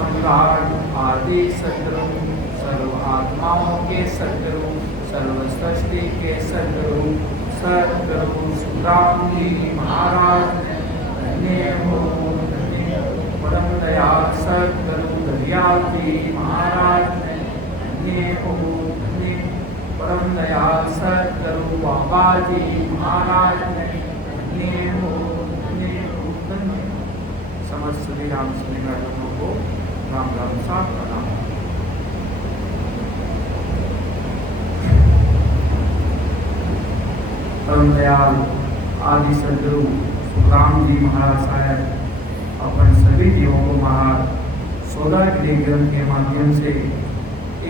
सम्राट आदि सद्गुरु, सर्व आत्माओं के सद्गुरु, सर्व सृष्टि के सद्गुरु, सद्गुरु सुखराम जी महाराज धन्य हो, परम दयाल सद्गुरु दरियाल जी महाराज धन्य हो, परम दयाल सद्गुरु बाबा जी महाराज धन्य हो, धन्य। समस्त श्री राम स्नेहागणों को राम राम साथ प्रणाम। परम दयाल आदि सद्गुरु सुखराम जी महाराज साहब अपन सभी जीवों को महाराज 16 ग्रंथ के माध्यम से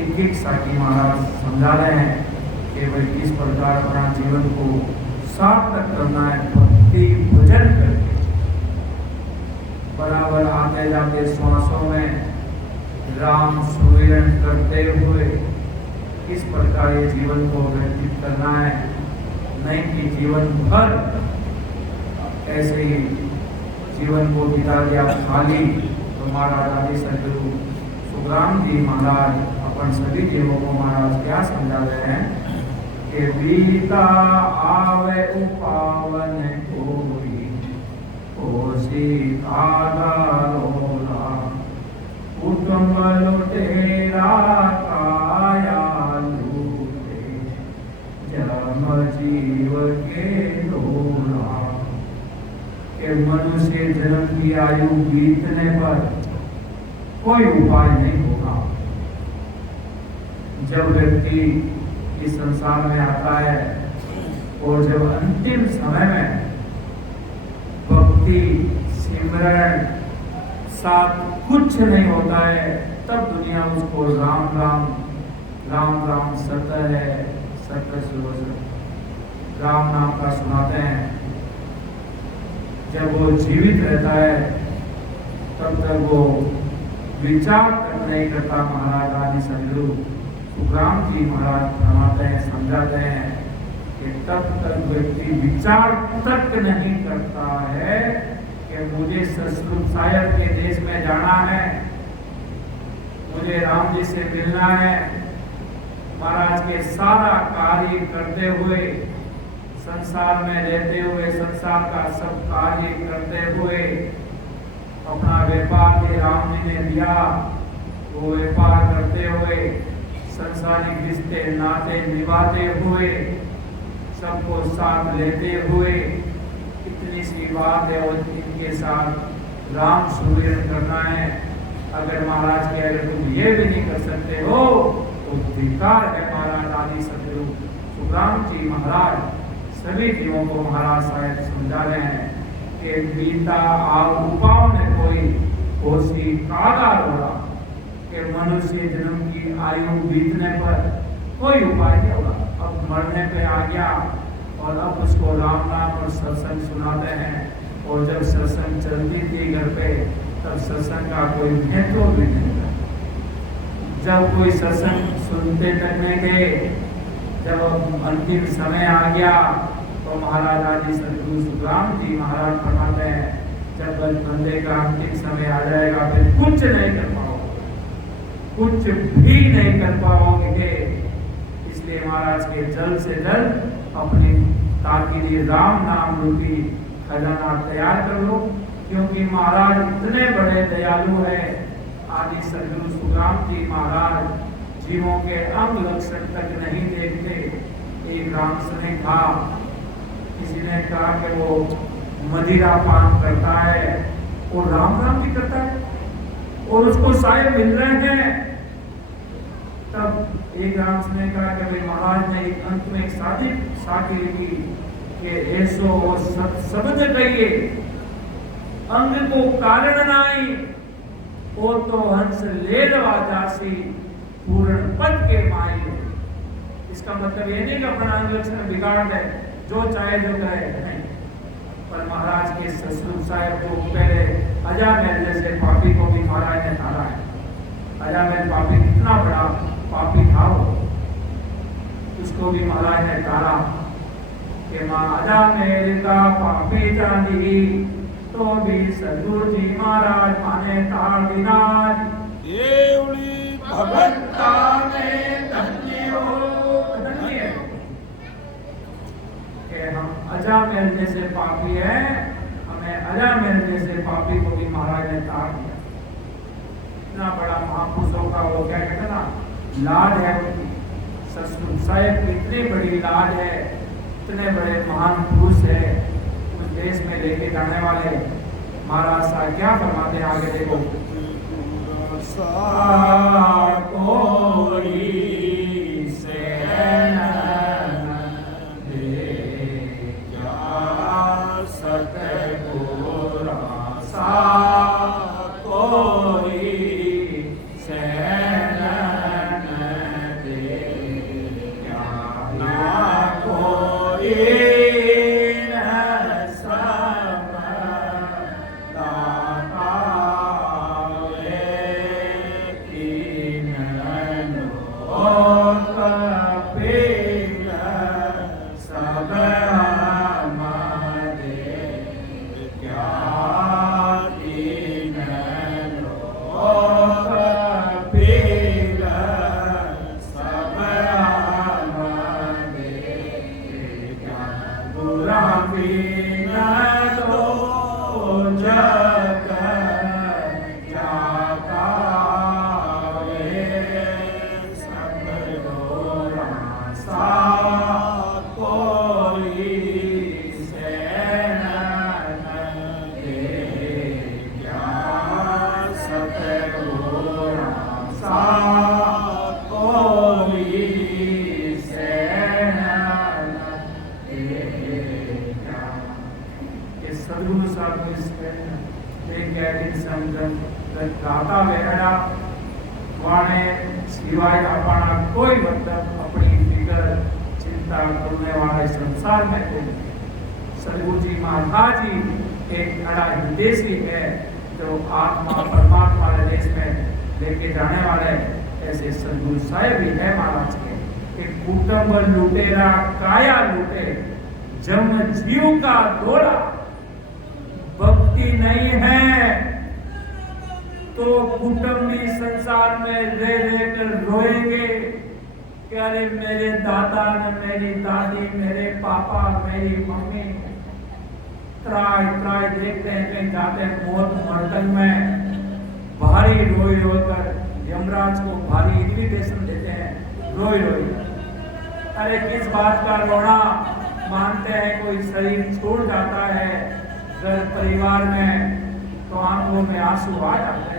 एक एक साखी महाराज समझा रहे हैं कि भाई किस प्रकार अपना जीवन को सार्थक करना है, भक्ति भजन करके बराबर आते जाते श्वासों में राम सुमिरन करते हुए किस प्रकार ये जीवन को व्यतीत करना है, नहीं कि जीवन भर ऐसे ही जीवन को बिता दिया खाली। तो महाराज आदि सद्गुरु सुखराम जी महाराज अपन सभी जीवों को महाराज क्या समझा रहे हैं कि बीता आवे उपावन कोई, कोसी कादारोला कुटुंब लुटेरा काया लूटे, जन्म जीव के लोला। के मनुष्य जन्म की आयु बीतने पर कोई उपाय नहीं होगा। जब व्यक्ति इस संसार में आता है और जब अंतिम समय में भक्ति सिमरन साथ कुछ नहीं होता है, तब दुनिया उसको राम राम राम राम सत्य है, सत्य राम नाम का सुनाते हैं। जब वो जीवित रहता है तब तक वो विचार तक नहीं करता। महाराज आदि सद्गुरु सुखराम जी महाराज फरमाते हैं, समझाते हैं कि तब तक व्यक्ति विचार तक नहीं करता है कि मुझे सतसंग साहिब के देश में जाना है, मुझे राम जी से मिलना है। महाराज के सारा कार्य करते हुए, संसार में रहते हुए, संसार का सब कार्य करते हुए, अपना व्यापार के राम जी ने दिया, वो व्यापार करते हुए, संसारिक रिश्ते नाते निभाते हुए, सबको साथ लेते हुए, इतनी सी बात है और इनके साथ राम सुमिरन करना है। अगर महाराज के अगर तुम ये भी नहीं कर सकते हो तो धिक्कार है। महाराज आदि सद्गुरु सुखराम जी महाराज सभी जीवों को महाराज साहब समझा रहे हैं कि बीता उपाव ने कोई कोसी कागा रोड़ा, कि मनुष्य जन्म की आयु बीतने पर कोई उपाय नहीं होगा। अब मरने पे आ गया और अब उसको राम नाम और सत्संग सुनाते हैं। और जब सत्संग चलती थी घर पे, तब सत्संग का कोई महत्व भी नहीं था। जब कोई सत्संग सुनते तक नहीं थे, जब अंतिम समय आ गया तो महाराज आदि सद्गुरु सुखराम जी महाराज फरमाते हैं, जब बंदे का अंतिम समय आ जाएगा फिर कुछ नहीं कर पाओगे, कुछ भी नहीं कर पाओगे। इसलिए महाराज के जल्द से जल्द अपनी ताकि राम नाम रूपी खजाना तैयार कर लो, क्योंकि महाराज इतने बड़े दयालु है। आदि सद्गुरु सुखराम जी महाराज जीवों के अंग लक्षण तक नहीं देखते। एक रामकृष्ण ने कहा, किसी ने कहा कि वो मदिरा पान करता है और राम राम भी करता है और उसको साहेब मिल रहे हैं। तब एक रामकृष्ण ने कहा कि भाई महाराज ने एक अंत में एक साखी लिखी कि ऐसो शब्द कहिए अंग को कारण नाई, ओ तो हंस ले जासी पूर्ण पद के माई। इसका मतलब ये नहीं कि अपना अंग लक्षण बिगाड़ दे, जो चाहे जो करे, नहीं। पर महाराज के ससुर साहब को पहले अजामेल जैसे पापी को भी महाराज ने तारा है। अजामेल पापी कितना बड़ा पापी था वो, उसको भी महाराज ने तारा कि माँ अजामेल का पापी जानी तो भी सद्गुरु जी महाराज माने तार विराज। मेरे जैसे पापी है, हमें अजा मेरे जैसे पापी को भी महाराज ने तार दिया। इतना बड़ा महापुरुषों का वो क्या कहते ना, लाड है उनकी। ससुर साहेब इतनी बड़ी लाड है, इतने बड़े महान पुरुष है, उस देश में लेके जाने वाले महाराज साहब क्या फरमाते हैं, आगे देखो। कोई से गाता वेहड़ा वाणे सिवाय अपना कोई मतलब अपनी फिकर चिंता करने वाले संसार में कोई। सदगुरु जी महाराज जी एक बड़ा हितेशी है, जो आत्मा परमात्मा वाले देश में लेके जाने वाले ऐसे सदगुरु साहेब भी है महाराज के। एक कुटुंब लुटेरा काया लूटे, जम जीव का दौड़ा, भक्ति नहीं है तो कुटुंबी संसार में रह कर रोएंगे कि अरे मेरे दादा ने, मेरी दादी, मेरे पापा, मेरी मम्मी त्राय त्राय देखते हैं, कहीं जाते हैं मौत मर्दन में भारी रोई रोकर यमराज को भारी इन्विटेशन देते हैं, रोई रोई। अरे किस बात का रोना, मानते हैं कोई शरीर छोड़ जाता है घर परिवार में तो आंखों में आंसू आ जाते हैं।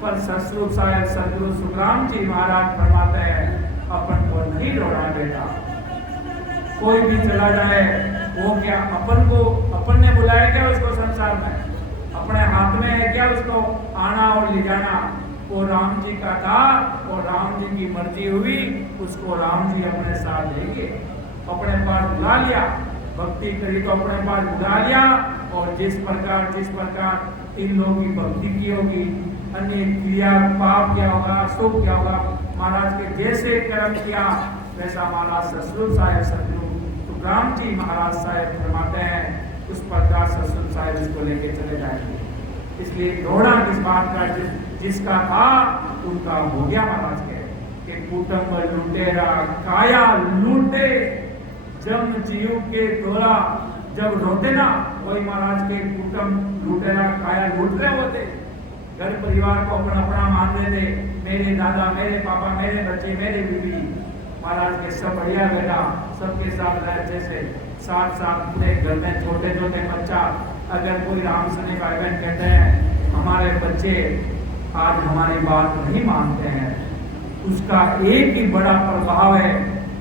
पर ससुर साहेब सदगुरु सुखराम जी महाराज फरमाते हैं, अपन को नहीं रोना बेटा, कोई भी चला जाए वो क्या अपन को, अपन ने बुलाया क्या उसको संसार में, अपने हाथ में है क्या उसको आना और ले जाना। वो राम जी का था और राम जी की मर्जी हुई, उसको राम जी अपने साथ लेंगे। अपने पास बुला लिया, भक्ति करी तो अपने पास बुला लिया, और जिस प्रकार इन लोगों की भक्ति की होगी, अन्य क्रिया पाप क्या होगा, शुभ क्या होगा, महाराज के जैसे कर्म किया वैसा महाराज ससुर साहेब सदगुरु सुखराम जी महाराज साहेब फरमाते हैं, उस प्रकार ससुर साहेब इसको लेके चले जाएंगे। इसलिए घोड़ा किस बात का, जिसका था उनका हो गया महाराज के कुटुंब लुटेरा काया लूटे, जम जीव के दौरा। जब रोते ना वही महाराज के कुटुंब लुटेरा काया लूट रहे होते, घर परिवार को अपना अपना मान रहे थे, मेरे दादा, मेरे पापा, मेरे बच्चे, मेरे बीवी। महाराज के सब बढ़िया बेटा, सबके साथ रहे जैसे साथ साथ अपने घर में छोटे छोटे बच्चा, अगर कोई राम सने भाई बहन कहते हैं हमारे बच्चे आज हमारी बात नहीं मानते हैं, उसका एक ही बड़ा प्रभाव है,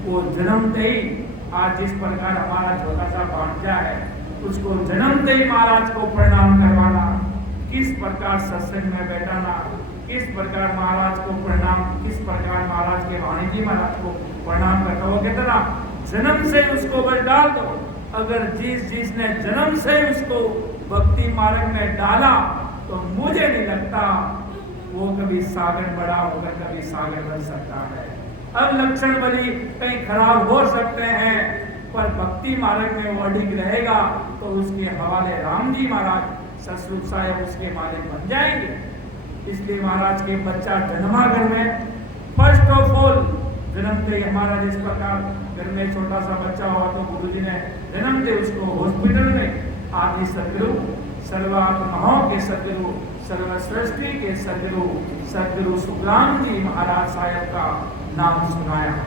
वो जन्मते ही आज जिस प्रकार हमारा छोटा सा भांजा है, उसको जन्मते ही महाराज को प्रणाम करवाना, किस प्रकार सत्संग में बैठाना, किस प्रकार महाराज को प्रणाम, किस प्रकार महाराज के वाणी जी महाराज को प्रणाम करता। वो कहते ना जन्म से उसको बस डाल दो, अगर जिसने जन्म से उसको भक्ति मार्ग में डाला तो मुझे नहीं लगता वो कभी सागर बड़ा होकर कभी सागर बन सकता है। अब लक्षण बलि कहीं खराब हो सकते हैं, पर भक्ति मार्ग में वो अडिग रहेगा तो उसके हवाले राम जी महाराज ससुर साहेब उसके मालिक बन जाएंगे। इसलिए महाराज के बच्चा जन्मा घर में फर्स्ट ऑफ ऑल जन्मते ही हमारा जिस प्रकार घर में छोटा सा बच्चा हुआ तो गुरुजी ने जन्मते उसको हॉस्पिटल में आदि सदगुरु, सर्वात्माओं के सदगुरु, सर्वसृष्टि के सदगुरु सुखराम जी महाराज साहब का नाम सुनाया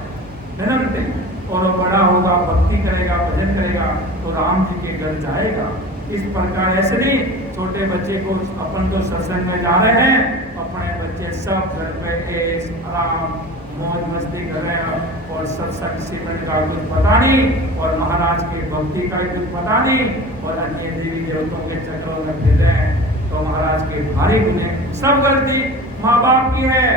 जन्मते। और वो बड़ा होगा, भक्ति करेगा, भजन करेगा तो राम जी के घर जाएगा। इस प्रकार ऐसे नहीं छोटे बच्चे को अपन तो सत्संग में जा रहे हैं, अपने बच्चे सब घर बैठे आराम मौज मस्ती कर रहे हैं और सत्संग शिवन का कुछ पता नहीं और महाराज के भक्ति का कुछ पता नहीं और अन्य देवी देवताओं के चक्रों में फिर रहे हैं, तो महाराज के भारी गुने। सब गलती माँ बाप की है।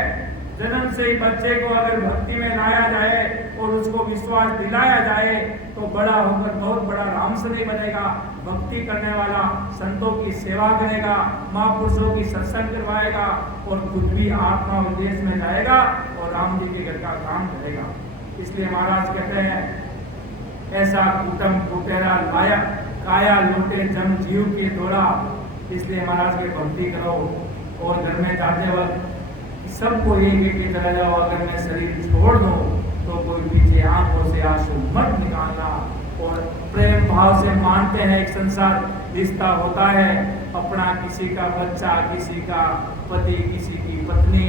जन्म से ही बच्चे को अगर भक्ति में लाया जाए और उसको विश्वास दिलाया जाए तो बड़ा होकर बहुत बड़ा रामसरी बनेगा, भक्ति करने वाला, संतों की सेवा करेगा, महापुरुषों की सत्संग करवाएगा और खुद भी आत्मा विदेश में जाएगा और राम जी के घर का काम करेगा। इसलिए महाराज कहते हैं ऐसा कुटम कुटेरा लाया काया लूटे जम जीव के दौड़ा। इसलिए महाराज की भक्ति करो और घर में जाते वक्त सबको एक चला जाओ। अगर मैं शरीर छोड़ दूं तो कोई पीछे आंखों से आंसू मत निकालना और प्रेम भाव से मानते हैं। एक संसार रिश्ता होता है, अपना किसी का बच्चा, किसी का पति, किसी की पत्नी,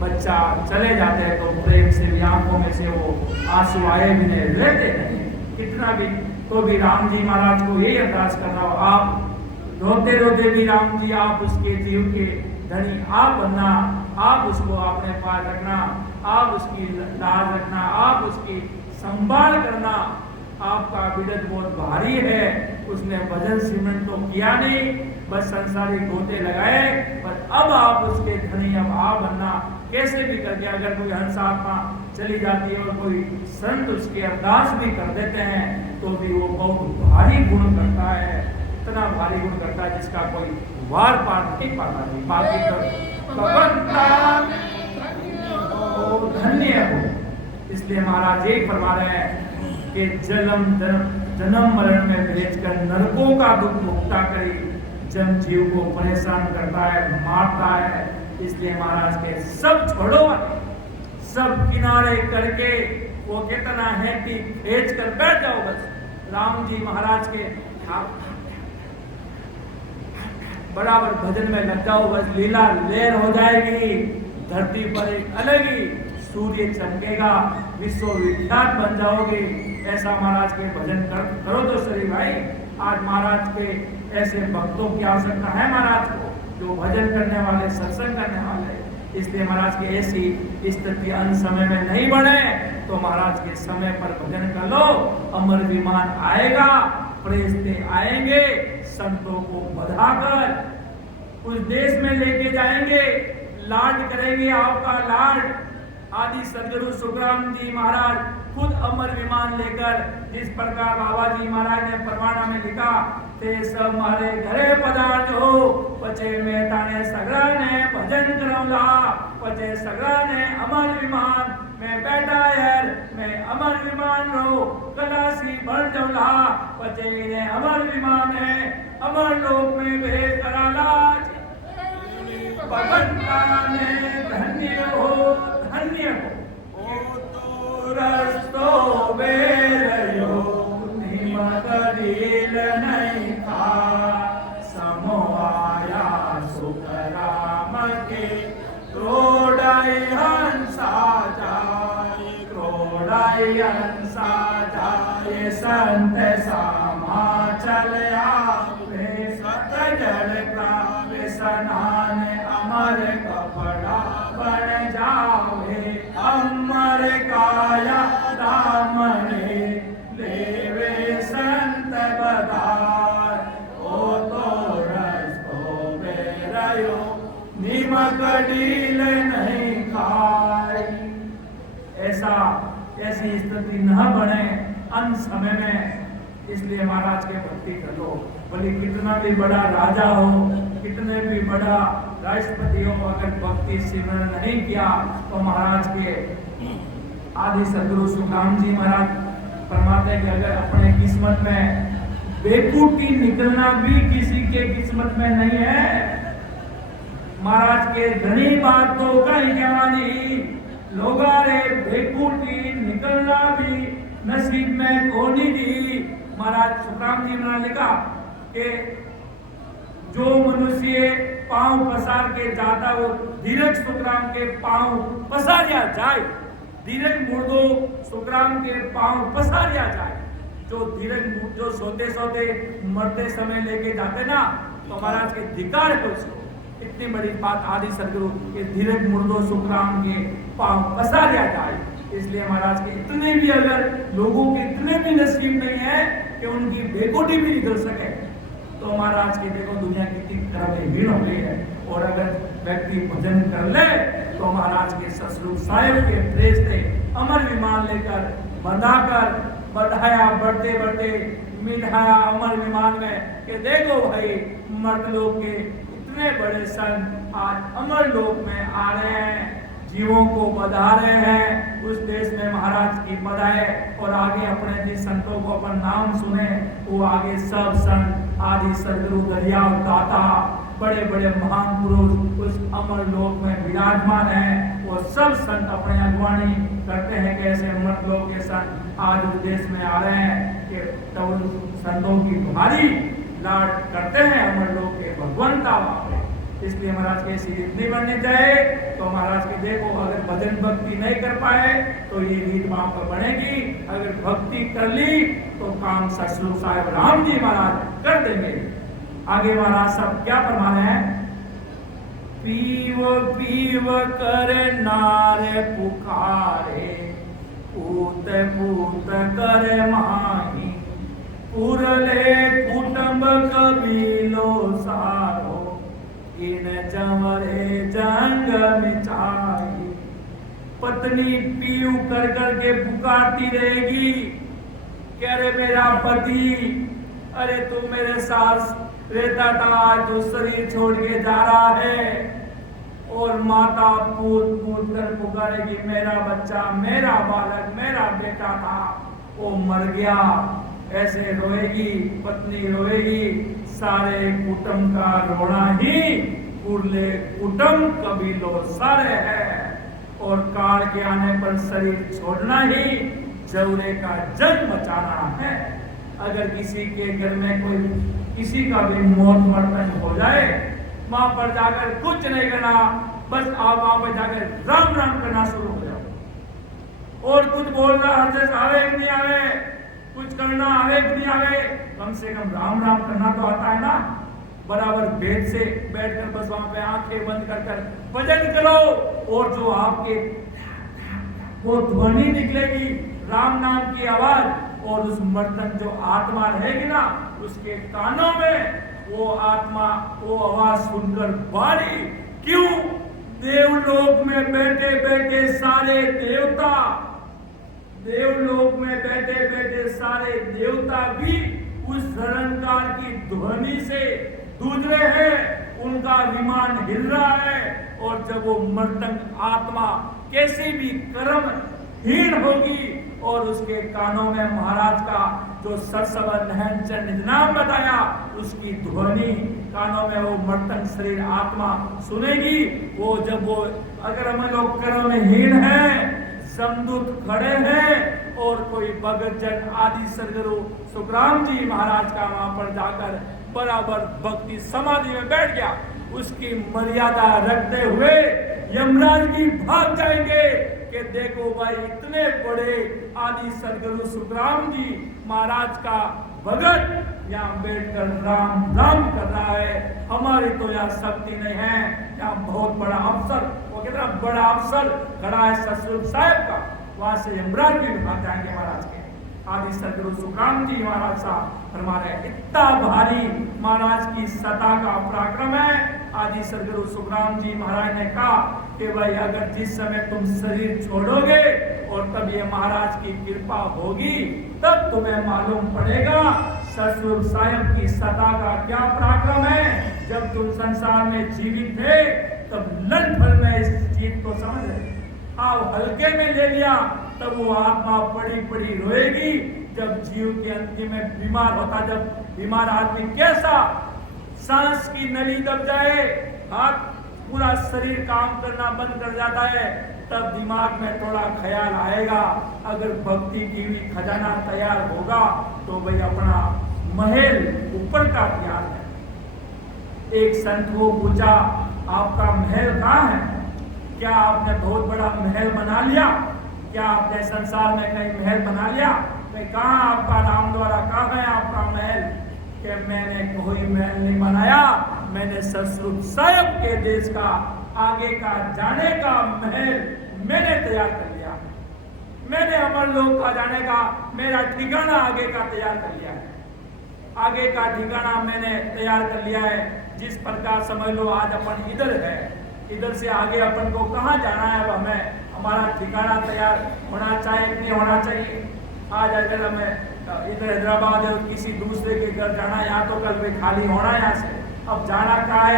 बच्चा चले जाते हैं तो प्रेम से भी आंखों में से वो आंसू आए भी नहीं, रहते नहीं कितना भी, तो भी राम जी महाराज को यही अरदास करना हो, आप रोते रोते भी राम जी आप उसके जीव के धनी आप बनना, आप उसको अपने पास रखना, आप उसकी लाज रखना, आप उसकी संभाल करना। आपका बिडत बहुत भारी है, उसने भजन सिमरन तो किया नहीं, बस संसारी गोते लगाए, पर अब आप उसके धनी अब आप बनना। कैसे भी करके अगर कोई हंस आत्मा चली जाती है और कोई संत उसके अरदास भी कर देते हैं तो भी वो बहुत भारी गुण करता है, इतना भारी गुण करता है जिसका कोई वार पार नहीं पाता। बाकी तो धन्य हो। इसलिए महाराज एक फरमा रहे हैं कि जन्म मरण में भेजकर नरकों का दुख भुगता करी, जम जीव को परेशान करता है, मारता है। इसलिए महाराज के सब छोड़ो, सब किनारे करके वो कितना है कि भेज कर बैठ जाओ, बस राम जी महाराज के बराबर भजन में लग जाओ, बस लीला लहर हो जाएगी। धरती पर एक अलग ही सूर्य चमकेगा, विश्वविख्यात बन जाओगे। ऐसा महाराज के भजन करो तो सही भाई। आज महाराज के ऐसे भक्तों की आवश्यकता है महाराज को, जो भजन करने वाले, सत्संग करने वाले। इसलिए महाराज की ऐसी स्थिति अंत समय में नहीं बने तो महाराज के समय पर भजन कर लो, अमर विमान आएगा, फरिश्ते आएंगे, संतों को बधाकर उस देश में लेके जाएंगे, लाड करेंगे आपका लाड। आदि सदगुरु सुखराम जी महाराज खुद अमर विमान लेकर, जिस प्रकार बाबा जी महाराज ने परवाना में लिखा, ते सब मारे घरे पदार्थ हो, पचे मेहता ने सगड़ा ने भजन करौला, पचे सगड़ा ने अमर विमान में बैठा यार, मैं अमर विमान रो कलासी भर जौला, पचे ने अमर विमान है, अमर लोक में भेद कराला। भगवंता ने धन्य हो, धन्य हो, ओ तो रस्तो बेरयो निमकरील नहीं था, समोआया सुखराम के क्रोडाई हंसा जाए, क्रोडाई हंसा जाए, संत सामा चल आवे, सत जल प्रावे स्नान अमर कपड़ा बन जावे, अमर काया राम ने लेवे संत बदार, ओ तो रस्तो बेरयो निमक डील नहीं खाई। ऐसी स्थिति न बने अंत समय में। इसलिए महाराज के भक्ति करो, बोले कितना भी बड़ा राजा हो, कितने भी बड़ा राष्ट्रपति हो, अगर भक्ति सिमरन नहीं किया तो महाराज के आदि सदगुरु सुखराम जी महाराज फरमाते हैं कि अगर अपने किस्मत में बेकूटी निकलना भी किसी के किस्मत में नहीं है। महाराज के घनी बात तो कहीं कहवानी, लोगा रे बेकूटी निकलना भी नसीब में कोनी दी, महाराज सुखराम जी महाराज ने कहा कि जो मनुष्य पांव पसार के जाता वो धीरज सुखराम के पांव पसारिया जाए, धीरज मुर्दो सुखराम के पांव पसारिया जाए। जो धीरज जो सोते सोते मरते समय लेके जाते ना, तो महाराज के धिक्कार है उसको। इतनी बड़ी बात आदि सदगुरु के धीरज मुर्दो सुखराम के पांव पसारिया जाए। इसलिए महाराज के इतने भी अगर लोगों के इतने भी नसीब नहीं है कि उनकी बेकोटी भी निकल सके, तो महाराज की देखो दुनिया कितनी कर्महीन हो गई है। और अगर व्यक्ति भजन कर ले तो महाराज के ससुर साहिब के फरिश्ते अमर विमान लेकर बढ़ाया बढ़ते बढ़ते मिठाया अमर विमान में कि देखो भाई मर्तलोक के इतने बड़े संत आज अमर लोक में आ रहे हैं, जीवों को बधा रहे हैं। उस देश में महाराज की बधाई और आगे अपने जिस संतों को अपन नाम सुने वो आगे सब संत आदि सदगुरु दरिया दाता बड़े बड़े महान पुरुष उस अमर लोक में विराजमान हैं। वो सब संत अपने अगवानी करते हैं कि ऐसे अमर लोक के संत आज उस देश में आ रहे हैं कि तो उन संतों की भारी लाड करते हैं अमर लोक के भगवंता वहां। इसलिए महाराज के ऐसी रीत नहीं बननी चाहिए। तो महाराज के देखो अगर भजन भक्ति नहीं कर पाए तो ये रीत वहां पर बनेगी, अगर भक्ति कर ली तो काम ससुर साहिब राम जी महाराज कर देंगे। आगे महाराज सब क्या फरमा रहे हैं? पीव पीव कर नारे पुकारे, पूत पूत कर माही, पुरले कुटुंब कबीलो सारो, इन जमरे जंग मिचाई। पत्नी पीऊ कर कर के पुकारती रहेगी कि अरे मेरा पति, अरे तू मेरे साथ रहता था आज तो शरीर छोड़ के जा रहा है। और माता पूत पूत कर पुकारेगी मेरा बच्चा, मेरा बालक, मेरा बेटा था वो मर गया। ऐसे रोएगी पत्नी, रोएगी, सारे कुटुंब का रोना ही कुरले कुटुंब कबीलो सारे है। और काल के आने पर शरीर छोड़ना ही जौरे का जंग मचाना है। अगर किसी के घर में कोई किसी का भी मौत मर्तन हो जाए, वहां पर जाकर कुछ नहीं करना, बस आप वहां पर जाकर राम राम करना शुरू हो जाओ। और कुछ बोलना हर्ष आवे कि नहीं आवे, कुछ करना आवे कि नहीं आवे, कम से कम राम राम करना तो आता है ना। बराबर बेड से बैठकर बस वहां पे आंखें बंद कर भजन करो। और जो आपके वो ध्वनि निकलेगी राम नाम की आवाज, और उस मर्तन जो आत्मा रहेगी ना उसके कानों में वो आत्मा वो आवाज सुनकर बारी क्यों देवलोक में बैठे बैठे सारे देवता, देवलोक में बैठे बैठे सारे देवता भी उस रणकार की ध्वनि से जूझ रहे हैं, उनका विमान हिल रहा है। और जब वो मर्तंग आत्मा कैसी भी कर्म हीन होगी और उसके कानों में महाराज का जो सरसवर नहन चंद नाम बताया उसकी ध्वनि कानों में वो मर्तन शरीर आत्मा सुनेगी। वो जब वो अगर हम लोग कर्म में हीन है, समदूत खड़े हैं और कोई भगत जन आदि सदगुरु सुखराम जी महाराज का वहां पर जाकर बराबर भक्ति समाधि में बैठ गया, उसकी मर्यादा रखते हुए यमराज जी भाग जाएंगे कि देखो भाई इतने बड़े आदि सदगुरु सुखराम जी महाराज का भगत यहाँ बैठकर राम राम कर रहा है, हमारी तो यहाँ शक्ति नहीं है, यहाँ बहुत बड़ा अफसर, वो कितना बड़ा अफसर खड़ा है ससुर साहब का। वहां से यमराज जी भाग जाएंगे महाराज के। आदि सदगुरु सुखराम जी महाराज साहब फरमा रहे इतना भारी महाराज की सत्ता का पराक्रम है। आदि सदगुरु सुखराम जी महाराज ने कहा कि भाई अगर जिस समय तुम शरीर छोड़ोगे और तब ये महाराज की कृपा होगी तब तुम्हें मालूम पड़ेगा ससुर साहब की सत्ता का क्या पराक्रम है। जब तुम संसार में जीवित थे तब लड़ भर में इस चीज को समझ रहे, आप हल्के में ले लिया तब वो आत्मा पड़ी पड़ी रोएगी। जब जीव के अंतिम में बीमार होता, जब बीमार आदमी कैसा सांस की नली दब जाए, हाथ पूरा शरीर काम करना बंद कर जाता है, तब दिमाग में थोड़ा ख्याल आएगा, अगर भक्ति की भी खजाना तैयार होगा तो भाई अपना महल ऊपर का तैयार है। एक संत को पूछा, आपका महल कहाँ है? क्या आपने बहुत बड़ा महल बना लिया? क्या आपने संसार में कहीं महल बना लिया? कहाँ आपका नाम द्वारा, कहाँ है आपका महल? कि मैंने कोई महल नहीं बनाया, मैंने ससुर साहब के देश का आगे का जाने का महल मैंने तैयार कर लिया। मैंने अमर लोक का जाने का मेरा ठिकाना आगे का तैयार कर लिया है। आगे का ठिकाना मैंने तैयार कर लिया है। जिस प्रकार समझ लो आज अपन इधर है, इधर से आगे अपन को कहाँ जाना है, अब हमें हमारा ठिकाना तैयार होना चाहिए नहीं होना चाहिए। आज अगर हमें इधर हैदराबाद है किसी दूसरे के घर जाना है, यहाँ तो कल भी खाली होना है यहाँ से, अब जाना कहाँ है?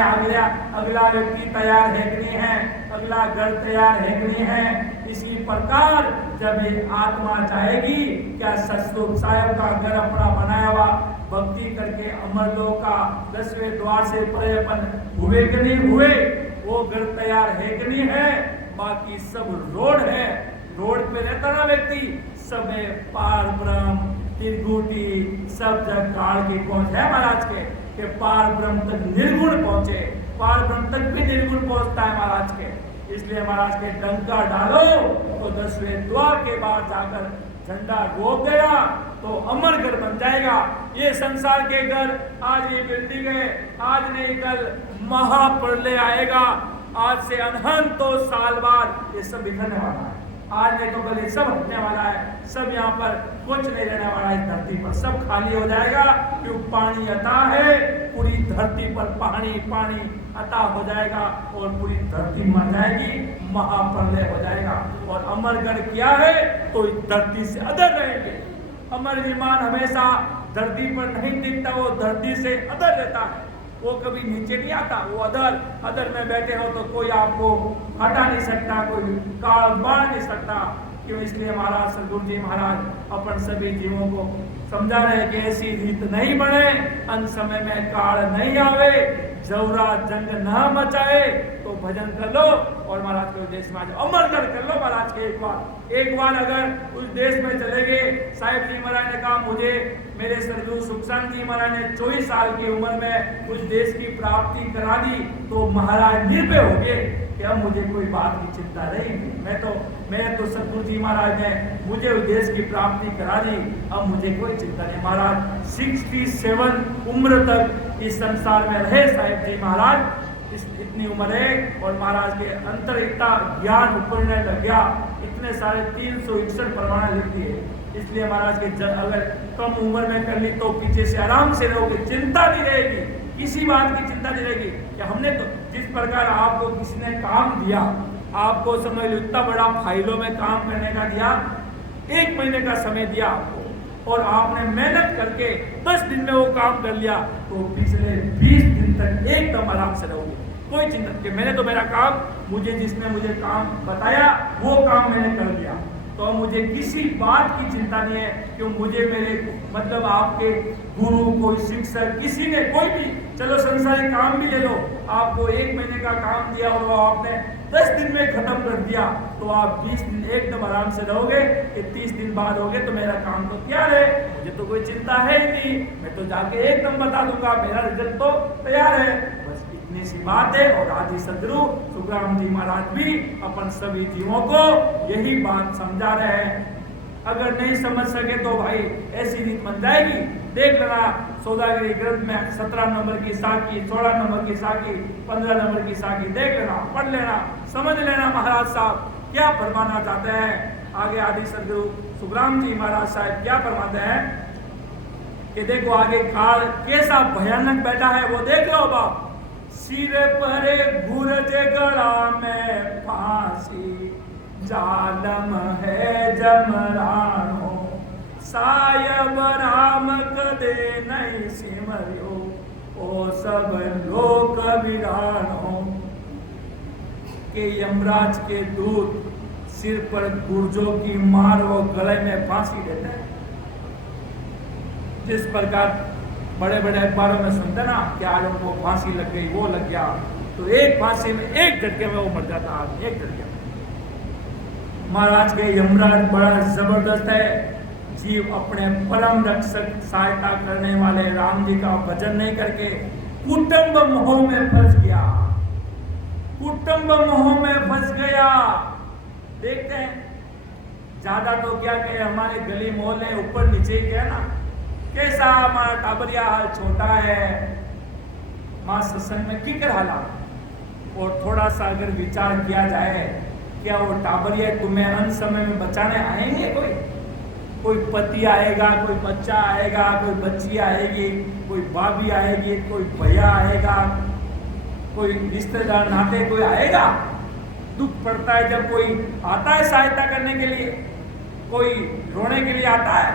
अगला व्यक्ति तैयार है कि नहीं है, अगला घर तैयार है कि नहीं है। इसी प्रकार जब ये आत्मा जाएगी, क्या सतलोक साहब का घर अपना बनाया हुआ भक्ति करके अमरलोक का 10वें द्वार से पर्यटन हुए कि नहीं हुए, वो घर तैयार है कि नहीं है। बाकी सब रोड है, रोड पे रहता ना व्यक्ति, सब में पार ब्रह्म त्रिगुटी सब जग काल की पहुंच है महाराज के पार ब्रह्म तक निर्गुण पहुंचे, पार ब्रह्म तक भी निर्गुण पहुंचता है महाराज के। इसलिए महाराज के डंका डालो तो 10वें द्वार के बाद जाकर झंडा रोक गया तो अमर घर बन जाएगा। ये संसार के घर आज ये बिल्डिंग है, आज नहीं कल महाप्रलय आएगा। आज से अनंतों साल बाद ये सब बिखरने वाला है। आज नहीं तो कल ये सब हटने वाला है, सब यहाँ पर कुछ नहीं रहने वाला है। धरती पर सब खाली हो जाएगा, क्यों? पानी अता है, पूरी धरती पर पानी पानी अता हो जाएगा और पूरी धरती मर जाएगी, महाप्रलय हो जाएगा। और अमरगढ़ क्या है तो इस धरती से अदर रहेंगे। अमर विमान हमेशा धरती पर नहीं दिखता, वो धरती से अदर रहता है, वो कभी नीचे नहीं आता। वो अदर में बैठे हो तो कोई आपको हटा नहीं सकता, कोई काल बांध नहीं सकता। क्यों? इसलिए महाराज सदगुरु जी महाराज अपन सभी जीवों को समझा रहे कि ऐसी रीत नहीं बने, अंत समय में काल नहीं आवे, जौरा जंग न मचाए, तो भजन कर लो और महाराज के देश में आ जाओ, अमरगढ़ कर लो महाराज के। एक बार अगर उस देश में चले गए, साहिब जी महाराज ने कहा मुझे मेरे सरजू सुखसान जी महाराज ने 24 साल की उम्र में उस देश की प्राप्ति करा दी, तो महाराज निर्भय हो गए कि अब मुझे कोई बात की चिंता रही नहीं। मैं तो सतगुरु जी महाराज ने मुझे उस देश की प्राप्ति करा दी, अब मुझे कोई चिंता नहीं। महाराज 67 उम्र तक इस संसार में रहे साहिब जी महाराज, इतनी उम्र है। और महाराज के अंतर इतना ज्ञान उपरने लग गया, इतने सारे 361 परवाना लिख दिए। इसलिए महाराज के अगर कम उम्र में कर ली तो पीछे से आराम से रहोगे, चिंता नहीं रहेगी, किसी बात की चिंता नहीं रहेगी। कि हमने तो जिस प्रकार आपको किसी ने काम दिया, आपको समझ लो इतना बड़ा फाइलों में काम करने का दिया, 1 महीने का समय दिया आपको, और आपने मेहनत करके 10 दिन में वो काम कर लिया, तो पिछले 20 दिन तक एकदम आराम से रहोगे, कोई चिंता नहीं। मैंने तो मेरा काम, जिसने मुझे काम बताया वो काम मैंने कर लिया, तो मुझे किसी बात की चिंता नहीं है। क्यों? मुझे मेरे मतलब आपके गुरु, कोई शिक्षक, किसी ने कोई भी, चलो संसारी काम भी ले लो, आपको 1 महीने का काम दिया और वो आपने 10 दिन में खत्म कर दिया, तो आप 20 दिन एकदम आराम से रहोगे कि 30 दिन बाद होगे तो मेरा काम तो तैयार है, मुझे तो कोई चिंता है ही नहीं, मैं तो जाके एकदम बता दूंगा, मेरा रिजल्ट तो तैयार है। बस इतनी सी बात है। और आदि सदगुरु सुखराम जी महाराज भी अपन सभी जीवों को यही बात समझा रहे हैं। अगर नहीं समझ सके तो भाई ऐसी रीत बन जाएगी। देख लेना सौदागरी ग्रंथ में 17 नंबर की साखी, 16 नंबर की साखी, 15 नंबर की साखी देख लेना, पढ़ लेना, समझ लेना महाराज साहब क्या फरमाना चाहते हैं। आगे आदि सदगुरु सुखराम जी महाराज साहब क्या फरमाते हैं कि देखो आगे काल कैसा भयानक बैठा है, वो देख लो बाप। सिर पर गुरज गला में फांसी, जालम है जमरानो, सायब राम कदे नहीं सिमरियो, ओ सब लोक विरानो। के यमराज के दूत सिर पर गुर्जों की मार वो गले में फांसी देते हैं। जिस प्रकार बड़े बड़े अखबारों में सुनते ना कि आज उनको फांसी लग गई, वो लग गया, तो एक फांसी में, एक झटके में वो मर जाता आदमी, एक झटके में। महाराज के यमराज बड़ा जबरदस्त है। जीव अपने परम रक्षक सहायता करने वाले राम जी का भजन नहीं करके कुटुंब मोह में फंस गया, कुटुंब मोह में फंस गया। देखते हैं ज्यादा तो क्या कहे, हमारे गली मोहल्ले ऊपर नीचे क्या ना, कैसा हमारा टाबरिया हाल छोटा है, मां सत्संग में की कर हाला। और थोड़ा सा अगर विचार किया जाए, क्या वो टाबरिया तुम्हें अंत समय में बचाने आएंगे? कोई पति आएगा, कोई बच्चा आएगा, कोई बच्ची आएगी, कोई भाभी आएगी, कोई भैया आएगा, कोई रिश्तेदार नाते कोई आएगा? दुख पड़ता है जब कोई आता है सहायता करने के लिए, कोई रोने के लिए आता है,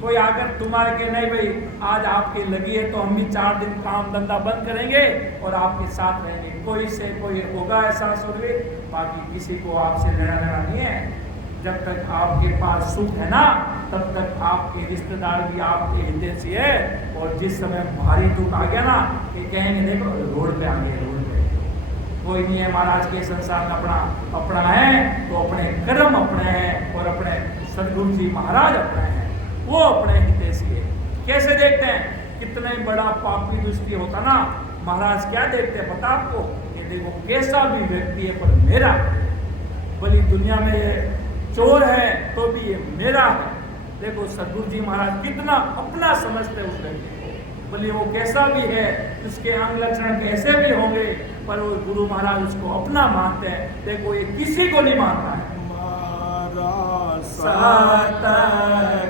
कोई आकर तुम्हारे के नहीं भाई आज आपकी लगी है तो हम भी 4 दिन काम धंधा बंद करेंगे और आपके साथ रहेंगे। कोई से कोई होगा ऐसा सुरवीर, बाकी किसी को आपसे लेना देना नहीं है। जब तक आपके पास सुख है ना, तब तक आपके रिश्तेदार भी आपके हितैषी है। और जिस समय भारी दुख आ गया ना, ये कहेंगे देखो रोड पे आ गए, रोड पे कोई नहीं है। महाराज के संसार में अपना है तो अपने कर्म अपने हैं और अपने सदगुरु जी महाराज अपने हैं, वो अपने हितैषी है। कैसे देखते हैं? कितने बड़ा पापी दुष्टी होता ना, महाराज क्या देखते हैं पता आपको? ये देखो कैसा भी व्यक्ति है पर मेरा, भली दुनिया में ये चोर है तो भी ये मेरा है। देखो सदगुरु जी महाराज कितना अपना समझते उस व्यक्ति को, भले वो कैसा भी है, उसके अंग लक्षण कैसे भी होंगे, पर वो गुरु महाराज उसको अपना मानते हैं। देखो ये किसी को नहीं मानता है। सत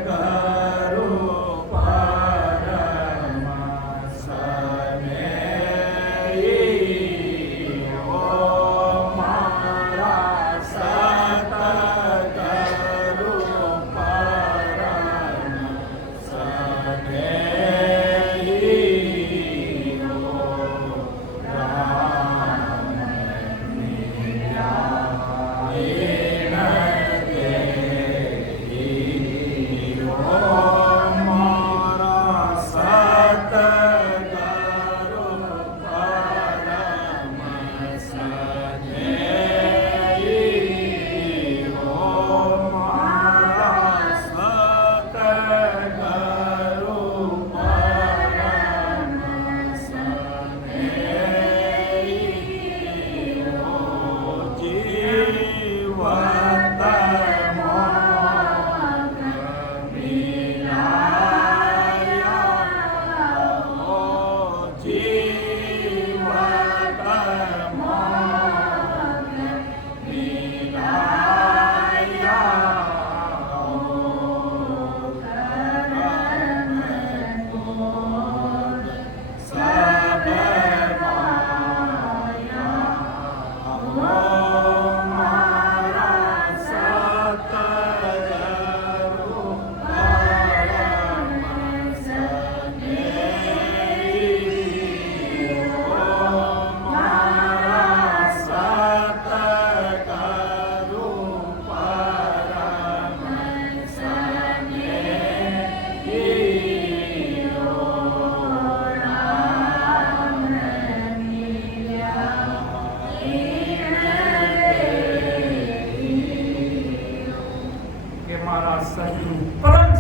करो परम सनेही, ओ महाराज सत करो परम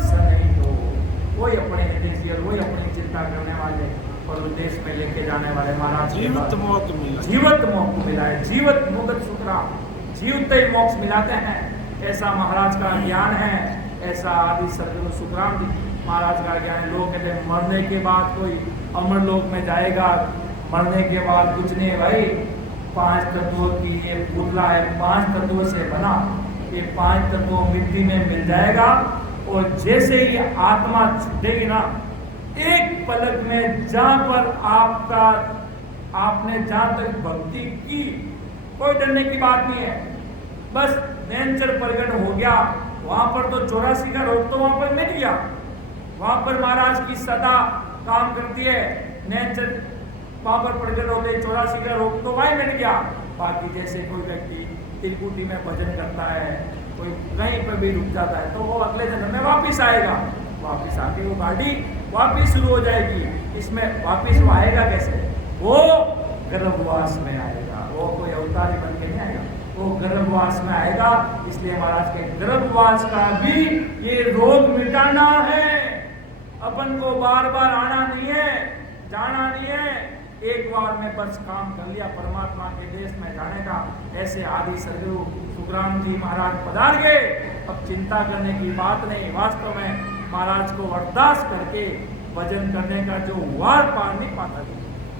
सनेही, ओ राम मिलाए जीवित मोक्ष मिला है, जीवित मुक्त सुतरा, जीवते ही मोक्ष मिलाते हैं। ऐसा महाराज का ज्ञान है, ऐसा आदि सदगुरु सुखराम जी महाराज का ज्ञान। लोग कहते हैं मरने के बाद कोई अमर लोक में जाएगा, मरने के बाद कुछ नहीं भाई। 5 तत्वों की ये पुतला है, 5 तत्वों से बना, ये 5 तत्वों मिट्टी में मिल जाएगा। और जैसे ही आत्मा छूटेगी ना, एक पलक में जहां पर आपने जहां तक भक्ति की, कोई डरने की बात नहीं है। बस नैनचर प्रकट हो गया, वहां पर तो 84 का रोग तो वहां पर मिट गया। वहां पर महाराज की सदा काम करती है, नैनचर वहां पर प्रकट होते 84 का रोग तो वहीं मिट गया। बाकी जैसे कोई व्यक्ति तिलकुटी में भजन करता है, कोई कहीं पर भी रुक जाता है, तो वो अगले जन्म में वापिस आएगा। वापिस आके वो गाड़ी वापिस शुरू हो जाएगी। इसमें वापिस वो आएगा कैसे? वो गर्भवास में आएगा। वो कोई अवतारी बन के नहीं आएगा, वो गर्भवास में आएगा। इसलिए महाराज के गर्भवास का भी ये रोग मिटाना है। अपन को बार बार आना नहीं है, जाना नहीं है, एक बार में बस काम कर लिया परमात्मा के देश में जाने का। ऐसे आदि सदगुरु सुखराम जी महाराज पधार गए। अब चिंता करने की बात नहीं, वास्तव में महाराज को अरदास करके भजन करने का जो वार पार नहीं पाता,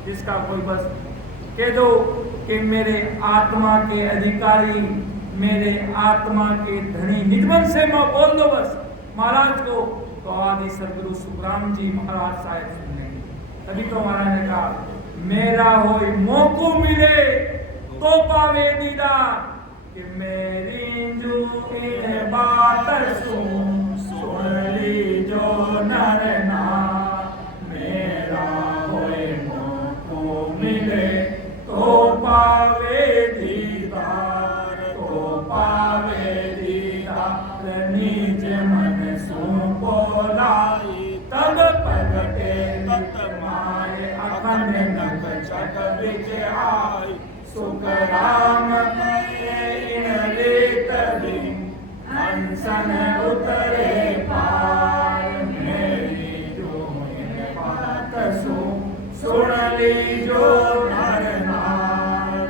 जिसका कोई बस कह दो कि मेरे आत्मा के अधिकारी, मेरे आत्मा के धनी निजमन से मैं बोल दो बस महाराज को, तो आदि सदगुरु सुखराम जी महाराज साहब सुनने। तभी तो महाराज ने कहा मेरा होई मौको मिले तो पावे दीदार, कि मेरी जो इन बात सुन ली जो नर नार। मेरा होई मौको मिले तो पावे दीदार, तो पावे दीदार। निज मन सु बोलाई तब प्रगटे तत माये, अखंड नक चट बिच आई। सुख राम इन लेत बिन अनसन उतरे पार। मेरी जो इन बात सुन ली जो नर नार,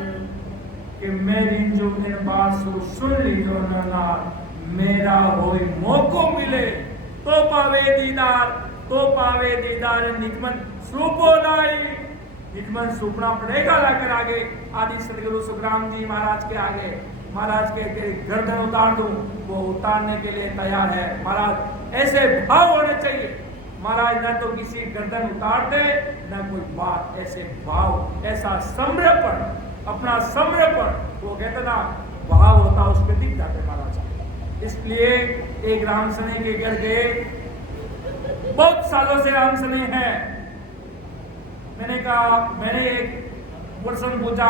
कि मेरी जो इन बात सुन ली जो नर नार। मेरा होई मौको मिले तो पावे दीदार, तो पावे दीदार। निजमन सूपो लाई, निजमन सूपना पड़ेगा लाकर आगे आदि सदगुरु सुखराम जी महाराज के आगे। महाराज के गर्दन उतार दूं, वो उतारने के लिए तैयार है। महाराज ऐसे भाव होने चाहिए, महाराज न तो किसी गर्दन उतारते न कोई बात, ऐसे भाव, ऐसा समर्पण, अपना समर्पण। वो कहते ना भाव होता उस पर दिख जाते महाराज। इसलिए एक राम सने के घर गए, बहुत सालों से राम सने हैं। मैंने कहा, मैंने एक प्रश्न पूछा,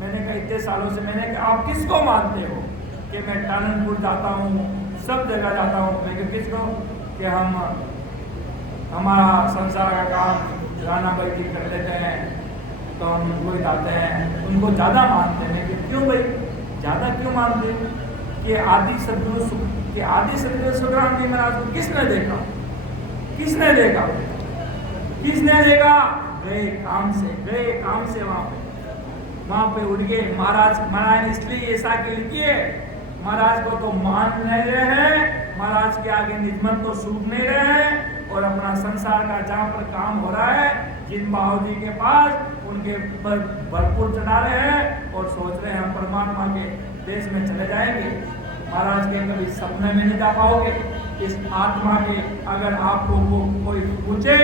मैंने कहा इतने सालों से, मैंने कहा आप किसको मानते हो? कि मैं टाननपुर जाता हूँ, सब जगह जाता हूँ। मैं कहा किसको? कि हम हमारा संसार का काम गाना बैठी कर लेते हैं, तो हम उनको ही जाते हैं, उनको ज़्यादा मानते हैं। कि क्यों भाई ज़्यादा क्यों मानते हैं? कि आदि सदगुरु सुखराम जी महाराज को किसने देखा? किसने देखा? किसने देखा? गए काम से वहां पे उठ गए महाराज ने इसलिए ऐसा के लिखिए, महाराज को तो मान नहीं रहे हैं, महाराज के आगे निजमन तो सूख नहीं रहे हैं, और अपना संसार का जहाँ पर काम हो रहा है जिन बाबूजी के पास उनके पर भरपूर चढ़ा रहे हैं और सोच रहे हैं हम परमात्मा के देश में चले जाएंगे। महाराज के कभी सपने में नहीं जा पाओगे। इस आत्मा के अगर आपको कोई पूछे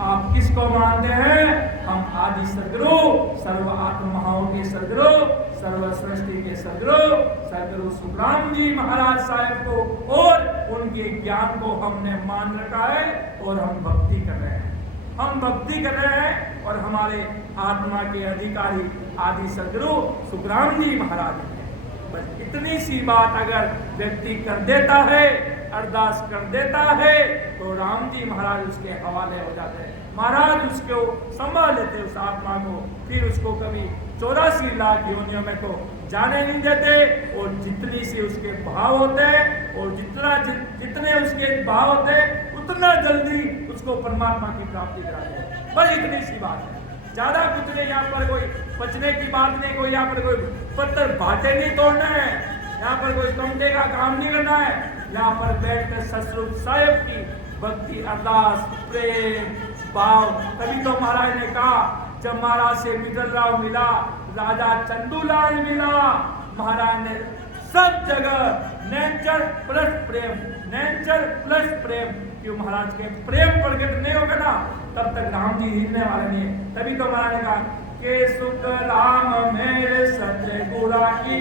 आप किसको मानते हैं? हम आदि सदगुरु, सर्व आत्म महाओं के सदगुरु, सर्व सृष्टि के सदगुरु सुखराम जी महाराज साहब को और उनके ज्ञान को हमने मान रखा है और हम भक्ति कर रहे हैं। हम भक्ति कर रहे हैं और हमारे आत्मा के अधिकारी आदि सदगुरु सुखराम जी महाराज हैं। बस इतनी सी बात अगर व्यक्ति कर देता है, अरदास कर देता है, तो राम जी महाराज उसके हवाले हो जाते हैं। महाराज उसको संभाल लेते उस आत्मा को, फिर उसको कभी 84 लाख योनियों में तो जाने नहीं देते, और जितनी सी उसके भाव होते हैं और जितने उसके भाव होते हैं उतना जल्दी उसको परमात्मा की प्राप्ति कराते हैं। बस इतनी सी बात है, ज्यादा कुछ नहीं। यहाँ पर कोई बचने की बात नहीं, कोई यहाँ पर कोई पत्थर भाटे नहीं तोड़ना है, यहाँ पर कोई कमटे का काम नहीं करना है। यहाँ पर बैठ कर ससुर साहेब की भक्ति, अरदास, प्रेम, भाव। तभी तो महाराज ने कहा जब महाराज से मित्तल राव मिला, राजा चंदूलाल मिला, महाराज ने सब जगह नेचर प्लस प्रेम, नेचर प्लस प्रेम। क्यों? महाराज के प्रेम प्रकट नहीं होगा ना तब तक राम जी हिलने वाले नहीं। तभी तो महाराज ने कहा के सुख राम मेरे सतगुरा की,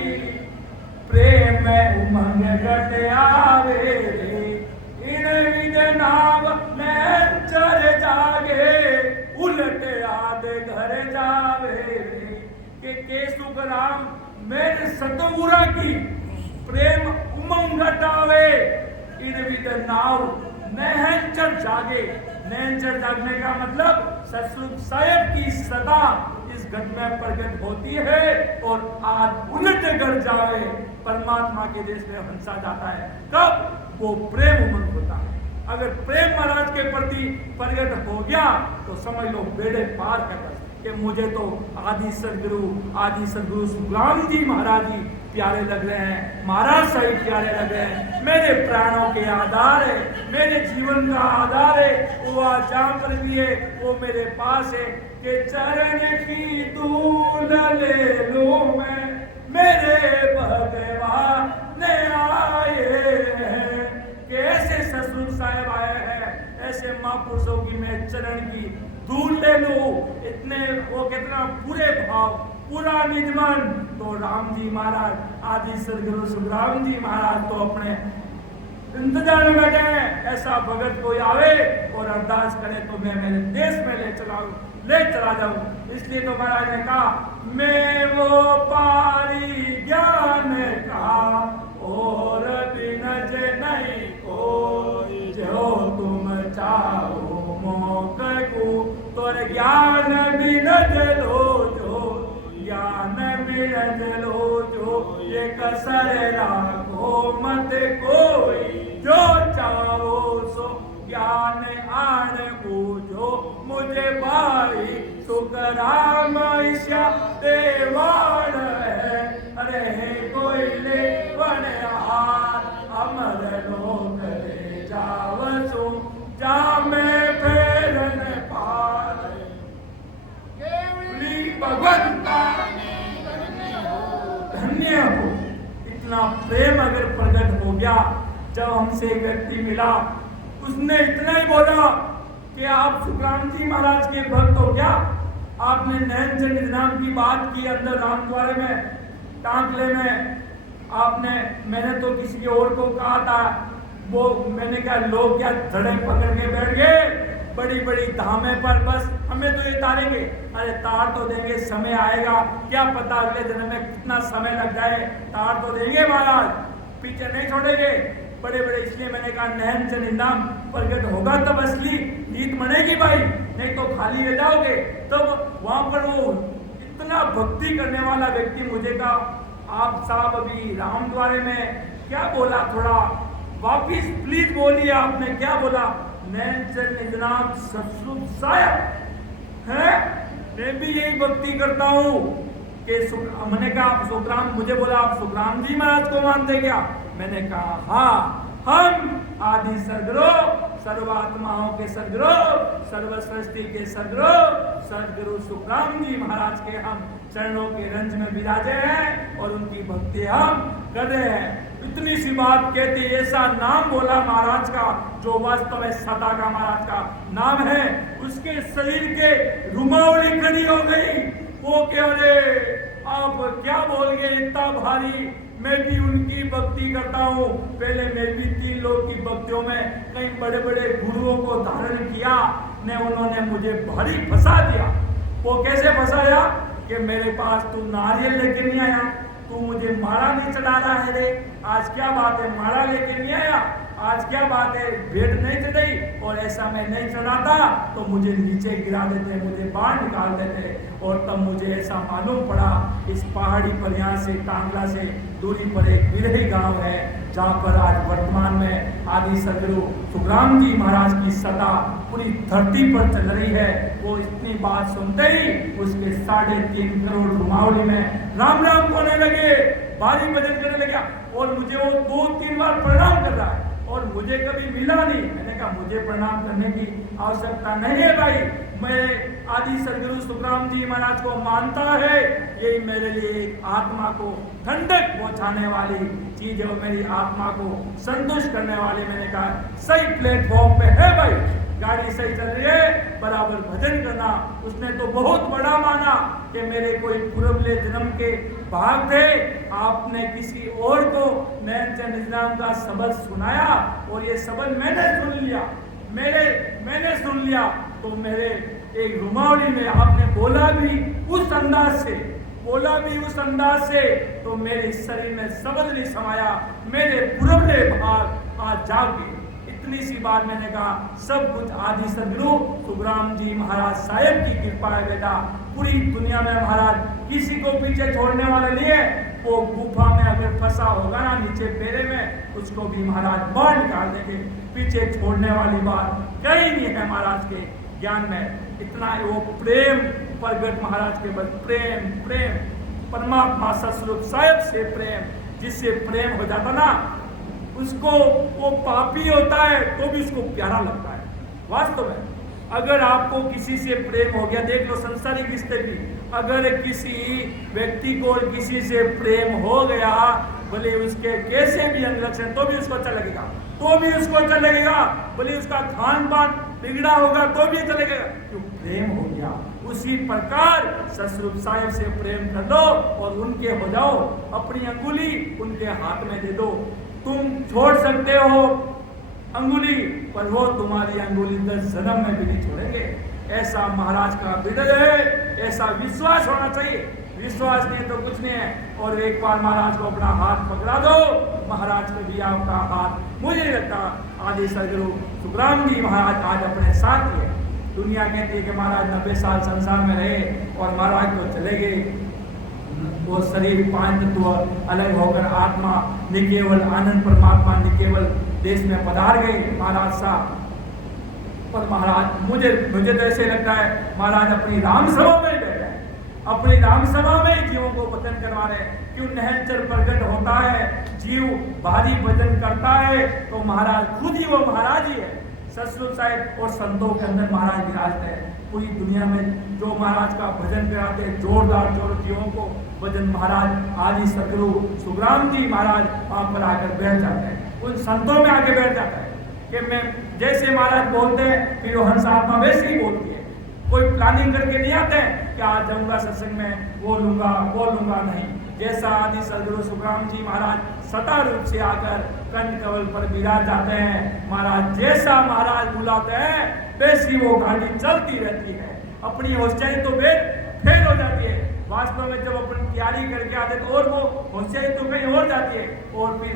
प्रेम में उमंग घट आवे रे, इन विद नाम में चर जागे, उलट याद घर जावे रे। के सुख राम मेरे सतगुरा की, प्रेम उमंग घट आवे, इन विद नाव नहंचर जागे। नहंचर जागने का मतलब सतसुख साहेब की सदा इस घट में प्रकट होती है और आज उलट कर जावे परमात्मा के देश में हंसा जाता है। कब? वो प्रेम उमंग होता है। अगर प्रेम महाराज के प्रति प्रकट हो गया तो समझ लो बेड़े पार है बस। कि मुझे तो आदि सदगुरु सुखराम जी महाराज जी प्यारे लग रहे हैं, महाराज साहिब प्यारे लग रहे हैं, मेरे प्राणों के आधार है, मेरे जीवन का आधार है। वो आज जहाँ पर भी है वो मेरे पास है कि चरण की धूल ले लो मैं, मेरे भगवान आए हैं। कैसे ससुर साहब आए हैं, ऐसे महापुरुषों की मैं चरण की धूल ले लो। इतने वो कितना पूरे भाव, पूरा निजमन। तो राम जी महाराज, आदि सदगुरु सुखराम जी महाराज तो अपने इंतजार में बैठे हैं, ऐसा भगत कोई आवे और अरदास करे तो मैं मेरे देश में ले चला जाऊं। इसलिए तो महाराज ने कहा, मैं वो पारी ज्ञान का और बिनज नहीं कोई, जो तुम चाहो मोक को तोर ज्ञान बिनज लो जो, ज्ञान बिनज लो जो, ये कसर राखो मत कोई, जो चाहो सो ज्ञान आन पूजो मुझे भाई सुखराम ईशा देवान है। अरे कोई ले हार अमर लोक ले जावसु, जा में फेरन पार भगवंता धन्य हो। इतना प्रेम अगर प्रकट हो गया, जब हमसे एक व्यक्ति मिला, उसने इतना ही बोला कि आप सुखराम जी महाराज के भक्त हो क्या? आपने नैन चंद नाम की बात की अंदर रामद्वारे में, टांकले में आपने, मैंने तो किसी और को कहा था, वो मैंने कहा लोग क्या धड़े पकड़ के बैठ गए बड़ी बड़ी धामे पर, बस हमें तो ये तारेंगे। अरे तार तो देंगे, समय आएगा, क्या पता अगले जन्म में कितना समय लग जाए, तार तो देंगे महाराज, पीछे नहीं छोड़ेंगे बड़े बड़े। इसलिए मैंने कहा नैन से निंदाम प्रकट होगा तब असली नीत बनेगी भाई, नहीं तो खाली रह जाओगे। तो वहां पर वो इतना भक्ति करने वाला व्यक्ति मुझे कहा, आप साहब अभी रामद्वारे में क्या बोला, थोड़ा वापिस प्लीज बोलिए, आपने क्या बोला? नैन से निजनाम ससुर साहब है, मैं भी यही भक्ति करता हूँ कि मैंने कहा सुखराम, मुझे बोला आप सुखराम जी महाराज को मानते क्या? मैंने कहा हाँ, हम आदि सदगुरु, सर्वात्माओं के सदगुरु, सर्व सृष्टि के सदगुरु, सदगुरु सुखराम जी महाराज के हम चरणों के रंज में विराजे हैं और उनकी भक्ति हम कर रहे हैं। इतनी सी बात कहती, ऐसा नाम बोला महाराज का जो वास्तव में सदा का महाराज का नाम है। उसके शरीर के रुमावली खड़ी हो गई। वो कह रहे आप क्या बोल गए इतना भारी, मैं भी उनकी भक्ति करता हूँ। पहले मैं भी 3 लोग की भक्तियों में कई बड़े बड़े गुरुओं को धारण किया, ने उन्होंने मुझे भारी फंसा दिया। वो कैसे फंसाया कि मेरे पास तू नारियल लेके नहीं आया, तू मुझे माला नहीं चढ़ा रहा है रे, आज क्या बात है माला लेके नहीं आया, आज क्या बात है भेंट नहीं चढ़ाई, और ऐसा मैं नहीं चढ़ाता तो मुझे नीचे गिरा देते, मुझे बाहर निकाल देते। और तब मुझे ऐसा मालूम पड़ा इस पहाड़ी पर यहाँ से टांगला से दूरी पर एक बिरही गांव है जहाँ पर आज वर्तमान में आदि सदगुरु सुखराम जी महाराज की सदा पूरी धरती पर चल रही है। वो इतनी बात सुनते ही उसके 3.5 करोड़ रुमावली में राम राम होने लगे, भारी भजन करने लगे और मुझे वो 2-3 बार प्रणाम कर रहा है और मुझे कभी मिला नहीं। मैंने कहा मुझे प्रणाम करने की आवश्यकता नहीं है भाई, मैं आदि सदगुरु सुखराम जी महाराज को मानता है, यही मेरे लिए आत्मा को ठंडक पहुंचाने वाली चीज है, मेरी आत्मा को संतुष्ट करने वाली। मैंने कहा सही प्लेटफॉर्म पे है भाई, गाड़ी सही चल रही है, बराबर भजन करना। उसने तो बहुत बड़ा माना कि मेरे कोई पूर्वले जन्म के भाग थे, आपने किसी और को नैन चंद इस्लाम का सबक सुनाया और ये सबक मैंने सुन लिया तो मेरे एक रुमावली में आपने बोला भी उस अंदाज से तो मेरे शरीर में शब्द नहीं समाया, मेरे पूर्वले भाग आज जागे। इतनी सी बात मैंने कहा, सब कुछ आदि सदगुरु सुखराम जी महाराज साहेब की कृपा है बेटा। पूरी दुनिया में महाराज किसी को पीछे छोड़ने वाले नहीं है। वो गुफा में अगर फंसा होगा ना नीचे पेरे में, उसको भी महाराज बाहर निकाल देंगे। पीछे छोड़ने वाली बात कहीं नहीं है महाराज के ज्ञान में। इतना वो प्रेम प्रगट महाराज के बस प्रेम प्रेम परमात्मा सतस्वरूप साहिब से प्रेम, जिससे प्रेम हो जाता ना उसको, वो पापी होता है तो भी उसको प्यारा लगता है। वास्तव में अगर आपको किसी से प्रेम हो गया, देख लो संसारिक रिश्ते भी, अगर किसी व्यक्ति को किसी से प्रेम हो गया, भले उसके कैसे भी अंग लक्षण तो भी उसको अच्छा लगेगा, तो भी उसको अच्छा लगेगा, भले उसका खान पान बिगड़ा होगा तो भी अच्छा लगेगा, क्यों प्रेम हो गया। उसी प्रकार सतस्वरूप साहिब से प्रेम कर दो और उनके हो जाओ। अपनी अंगुली उनके हाथ में दे दो। तुम छोड़ सकते हो अंगुली, पर वो तुम्हारी अंगुली 10 जन्म में भी नहीं छोड़ेंगे। ऐसा महाराज का विडल है, ऐसा विश्वास होना चाहिए। विश्वास नहीं तो कुछ नहीं है। और एक बार महाराज को अपना हाथ पकड़ा दो, महाराज को भी आपका हाथ। मुझे लगता आदि सदगुरु सुखराम जी महाराज आज अपने साथ ही है। दुनिया कहती है कि महाराज 90 साल संसार में रहे और महाराज तो चले गए। वो शरीर 5 तत्व अलग होकर आत्मा निकेवल आनंद परमात्मा निकेवल देश में पधार गए महाराज साहब। पर महाराज मुझे तो ऐसे लगता है महाराज अपनी राम सभा में बैठे हैं, अपनी राम सभा में जीवों को भजन करवा रहे हैं। क्यों नहचर प्रकट होता है, जीव भारी भजन करता है तो महाराज खुद ही वो महाराज ही है। सतस्वरूप साहिब और संतों के अंदर महाराज विराजते हैं। पूरी दुनिया में जो महाराज का भजन कराते हैं जोरदार जीवों को भजन, महाराज आदि सदगुरु सुखराम जी महाराज वहां पर आकर बैठ जाते हैं, उन संतों में आके बैठ जाता है कि मैं जैसे महाराज बोलते हैं फिर वो हंस आत्मा वैसे ही बोलती है। कोई प्लानिंग करके नहीं आते हैं कि आज जाऊंगा सत्संग में वो लूंगा नहीं। जैसा आदि सदगुरु सुखराम जी महाराज सता रूप से आकर कंठ कवल पर विराज जाते हैं। महाराज जैसा महाराज बुलाते हैं वैसी वो गाड़ी चलती रहती है। अपनी होशियारी तो फेल हो जाती है। वास्तव में जब अपन तैयारी करके आते तो और वो होशियारी तो कहीं और जाती है और फिर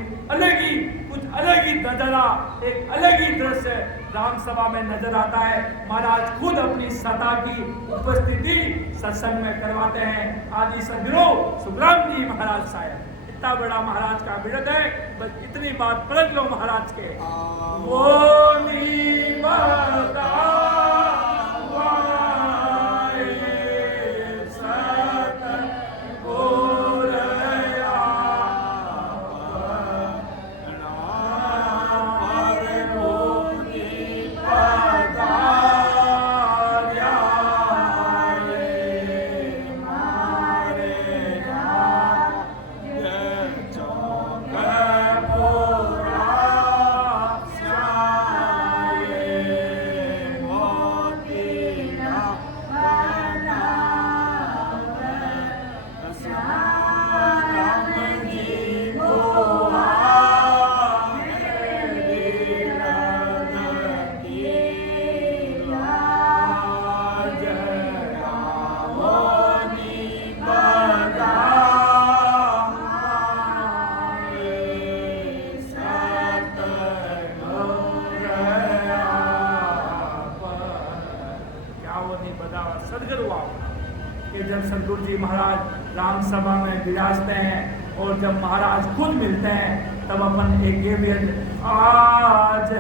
कुछ अलग ही नजारा, एक अलग ही दृश्य राम सभा में नजर आता है। महाराज खुद अपनी सता की उपस्थिति सत्संग में करवाते हैं। आदि सदगुरु सुखराम जी महाराज साहब इतना बड़ा महाराज का विरत है। बस इतनी बात पलट लो महाराज के, वो नी बता जब सदगुरु जी महाराज राम सभा में विराजते हैं और जब महाराज खुद मिलते हैं तब अपन एक ये भी आज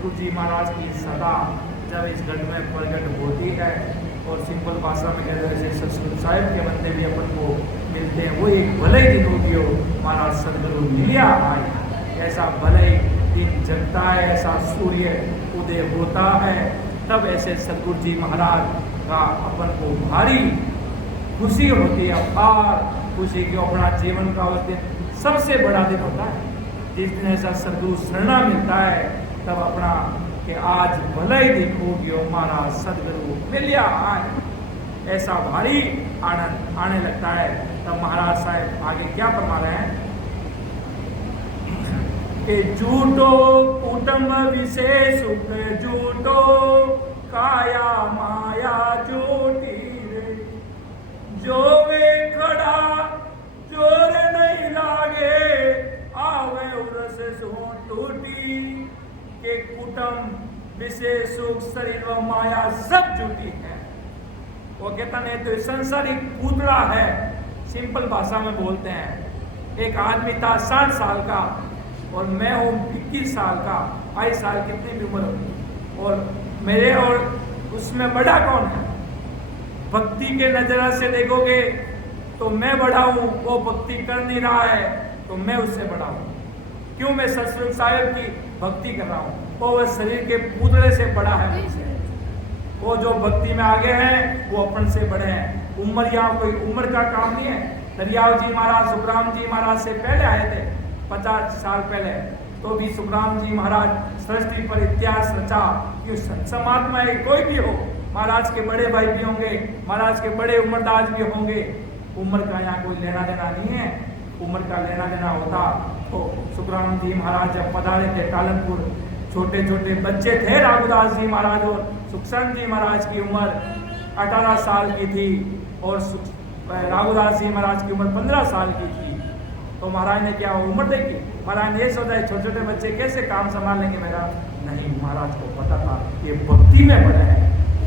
सतगुरु जी महाराज की सदा जब इस गढ़ में प्रकट होती है और सिंपल भाषा में कहते हैं जैसे सतगुरु साहिब के बंदे भी अपन को मिलते हैं, वो एक भले ही दिन होगी हो महाराज सतगुरु मिलिया आए, ऐसा भले ही दिन जगता है, ऐसा सूर्य उदय होता है, तब ऐसे सतगुरु जी महाराज का अपन को भारी खुशी होती है, अपार खुशी की अपना जीवन का उस दिन सबसे बड़ा दिन होता है जिस दिन ऐसा सतगुरु शरणा मिलता है, तब अपना कि आज भले ही दिन होगी हो महाराज सतगुरु मिलिया आए, ऐसा भारी आनंद आने लगता है। तब महाराज साहब आगे क्या फरमा रहे हैं कि झूठो कुटुंब विशेष झूठो काया माया झूठी रे, जो वे खड़ा जोर नहीं लागे आवे उरस सो टूटी, के कुटुंब विशेष सुख शरीर व माया सब झूठी है। वो कहता नहीं तो संसारिक पुतला है, सिंपल भाषा में बोलते हैं। एक आदमी था 60 साल का और मैं हूँ 21 साल का, 22 साल कितनी भी उम्र होगी, और मेरे और उसमें बड़ा कौन है? भक्ति के नजर से देखोगे तो मैं बड़ा हूँ, वो भक्ति कर नहीं रहा है तो मैं उससे बड़ा हूँ। क्यों? मैं सतगुरु साहिब की भक्ति कर रहा हूँ, वो शरीर के पुतले से बड़ा है मुझसे। वो जो भक्ति में आगे हैं वो अपन से बड़े हैं। उम्र यहाँ कोई उम्र का काम नहीं है। दरियाव जी महाराज सुखराम जी महाराज से पहले आए थे, 50 साल पहले, तो भी सुखराम जी महाराज सृष्टि पर इतिहास रचा कि समात्मा कोई भी हो, महाराज के बड़े भाई भी होंगे, महाराज के बड़े उम्रदाज भी होंगे। उम्र का यहाँ कोई लेना देना नहीं है। उम्र का लेना देना होता तो सुखराम जी महाराज जब पधारे थे कालनपुर, छोटे छोटे बच्चे थे राघुदास जी महाराज और सुखचंद जी महाराज की उम्र 18 साल की थी और राघुदास जी महाराज की उम्र 15 साल की थी। तो महाराज ने क्या उम्र देखी? महाराज ने ये सोचा छोटे छोटे बच्चे कैसे काम संभाल लेंगे मेरा? नहीं, महाराज को पता था ये भक्ति में बड़े हैं,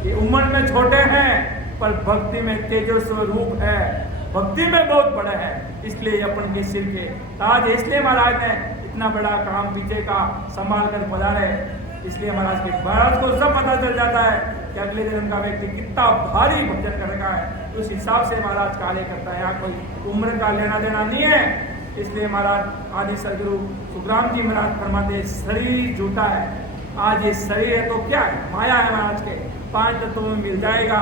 ये उम्र में छोटे हैं पर भक्ति में तेजस्वी रूप है, भक्ति में बहुत बड़े हैं, इसलिए अपन के सिर के ताज। इसलिए महाराज ने इतना बड़ा काम पीछे का संभाल कर पधारे। इसलिए महाराज को सब पता चल जाता है कि अगले दिन का व्यक्ति कितना भारी भजन कर रखा है, उस हिसाब से महाराज कार्य करता है। यहाँ कोई उम्र का लेना देना नहीं है। इसलिए महाराज आदि सदगुरु सुखराम जी महाराज फरमाते शरीर झूठा है। आज ये शरीर है तो क्या है? माया है। महाराज के 5 तत्वों में मिल जाएगा,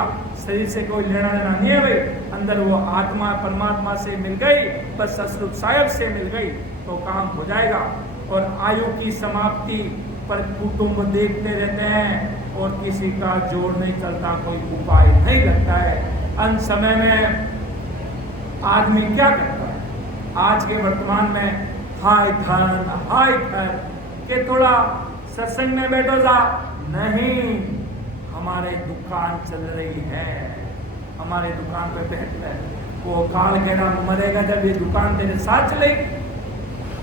शरीर से कोई लेना देना नहीं है भाई। अंदर वो आत्मा परमात्मा से मिल गई, बस सतगुरु साहिब से मिल गई तो काम हो जाएगा। और आयु की समाप्ति पर कुटुंब देखते रहते हैं और किसी का जोड़ नहीं चलता, कोई उपाय नहीं लगता है। अंत समय में आदमी क्या करता है? आज के वर्तमान में हाय धन के थोड़ा सत्संग में बैठो जा, नहीं, हमारे दुकान चल रही है, हमारे दुकान पे बैठ है। वो काल कहना मरेगा जब ये दुकान तेरे साथ चलेगी।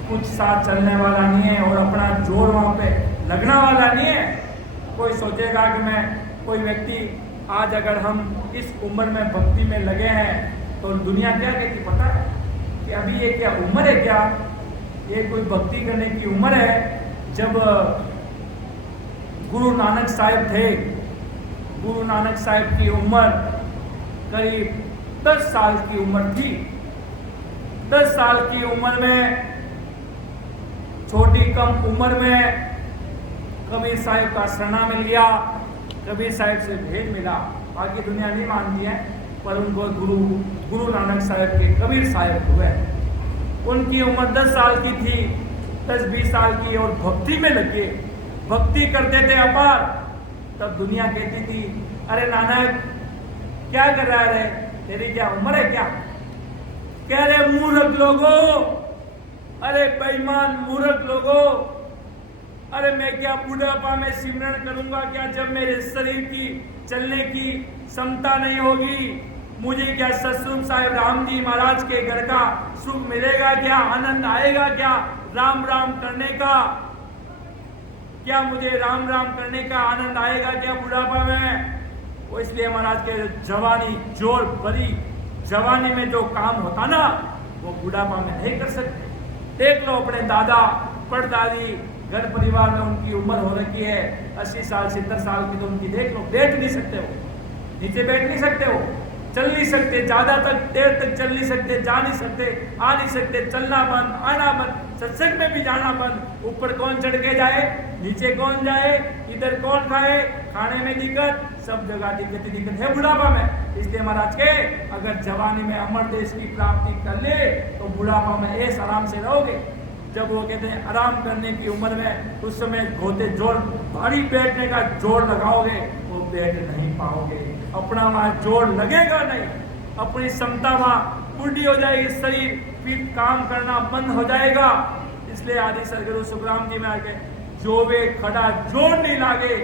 कुछ साथ चलने वाला नहीं है और अपना जोर वहां पे लगना वाला नहीं है। कोई सोचेगा कि मैं कोई व्यक्ति आज अगर हम इस उम्र में भक्ति में लगे हैं तो दुनिया क्या कहती पता है कि अभी ये क्या उम्र है? क्या ये कोई भक्ति करने की उम्र है? जब गुरु नानक साहिब थे, गुरु नानक साहिब की उम्र करीब 10 साल की उम्र थी। 10 साल की उम्र में, छोटी कम उम्र में कबीर साहिब का शरणा मिल गया, कबीर साहिब से भेंट मिला। बाकी दुनिया नहीं मानती है पर उनको गुरु नानक साहिब के कबीर साहिब हुए। उनकी उम्र 10 साल की थी, 10-20 साल की, और भक्ति में लगे, भक्ति करते थे अपार। तब दुनिया कहती थी अरे नानक क्या कर रहा है रे, तेरी क्या उम्र है क्या? कह रहे मूर्ख लोगों, अरे बेईमान मूर्ख लोगों, अरे मैं क्या बुढ़ापा में सिमरन करूंगा क्या जब मेरे शरीर की चलने की क्षमता नहीं होगी? मुझे क्या सतगुरु साहिब राम जी महाराज के घर का सुख मिलेगा क्या? आनंद आएगा क्या राम राम करने का? क्या मुझे राम राम करने का आनंद आएगा क्या बुढ़ापा में? वो इसलिए महाराज के जवानी जोर भरी जवानी में जो काम होता ना वो बुढ़ापा में नहीं कर सकते। देख लो अपने दादा परदादी घर परिवार में उनकी उम्र हो रखी है 80 साल 70 साल की, तो उनकी देख लो, बैठ नहीं सकते हो, नीचे बैठ नहीं सकते हो, चल नहीं सकते, ज्यादा तक देर तक चल नहीं सकते, जा नहीं सकते, आ नहीं सकते, चलना बंद, आना बंद, सत्संग में भी जाना बंद। ऊपर कौन चढ़ के जाए, नीचे कौन जाए, इधर कौन खाए, खाने में दिक्कत, सब जगह दिक्कत है बुढ़ापा में। इसलिए महाराज के अगर जवानी में अमर देश की प्राप्ति कर ले तो बुढ़ापा में ऐस आराम से रहोगे। जब वो कहते हैं आराम करने की उम्र में, उस समय घोते जोर भारी बैठने का जोर लगाओगे, वो बैठ नहीं पाओगे, अपना वहां जोर लगेगा नहीं, अपनी क्षमता वहां बुढ़ी हो जाएगी, शरीर फिर काम करना बंद हो जाएगा। इसलिए आदि सदगुरु सुखराम जी में आके जो वे खड़ा जोर नहीं लागे,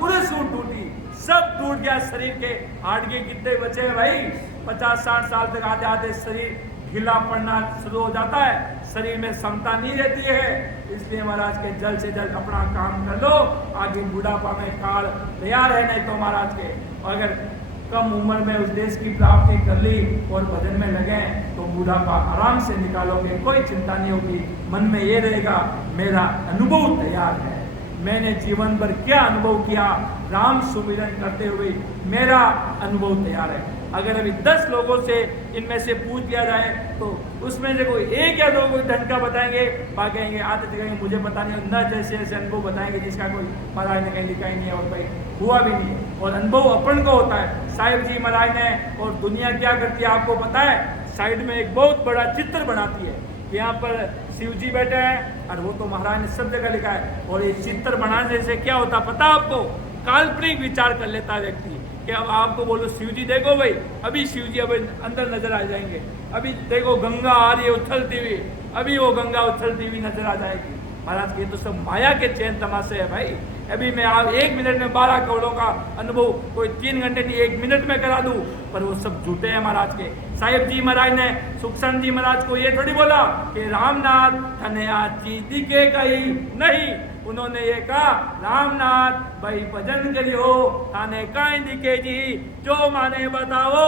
उड़स टूटी, सब टूट गया शरीर के। हाडके कितने बचे हैं भाई, 50-60 साल तक आते आते शरीर ढीला पड़ना शुरू हो जाता है, शरीर में क्षमता नहीं रहती है। इसलिए महाराज के जल्द से जल्द अपना काम कर लो, आगे बुढ़ापा में काल तैयार है। नहीं तो महाराज के अगर कम उम्र में उस देश की प्राप्ति कर ली और भजन में लगे तो बुढ़ापा आराम से निकालोगे, कोई चिंता नहीं होगी। मन में ये रहेगा मेरा अनुभव तैयार है, मैंने जीवन भर क्या अनुभव किया, राम सुमिरन करते हुए मेरा अनुभव तैयार है। अगर अभी 10 लोगों से इनमें से पूछ लिया जाए तो उसमें से कोई एक या दो कोई ढंग का बताएंगे, बाकी कहेंगे आते कहेंगे मुझे पता नहीं, न जैसे ऐसे अनुभव बताएंगे जिसका कोई महाराज ने कहीं लिखा ही नहीं है और भाई हुआ भी नहीं है। और अनुभव अपन को होता है। साहिब जी महाराज ने और दुनिया क्या करती है आपको पता है, साइड में एक बहुत बड़ा चित्र बनाती है, यहाँ पर शिव जी बैठे हैं और वो तो महाराज ने सब जगह लिखा है। और ये चित्र बनाने से क्या होता पता आपको, काल्पनिक विचार कर लेता है व्यक्ति कि अब आपको बोलो शिव जी देखो भाई, अभी शिव जी अब अंदर नजर आ जाएंगे, अभी देखो गंगा आ रही है उछलती हुई, अभी वो गंगा उछलती हुई नजर आ जाएगी। महाराज के तो सब माया के चैन तमाशे है भाई। अभी मैं आप 1 मिनट में 12 करोड़ों का अनुभव कोई 3 घंटे नहीं 1 मिनट में करा दूं, पर वो सब झूठे हैं महाराज के। साहिब जी महाराज ने सुखचंद जी महाराज को ये थोड़ी बोला कि रामनाथ धन्या चीज दिखे कहीं नहीं, उन्होंने ये कहा रामनाथ भाई भजन करियो थाने काई दिखे जी, जो माने बताओ।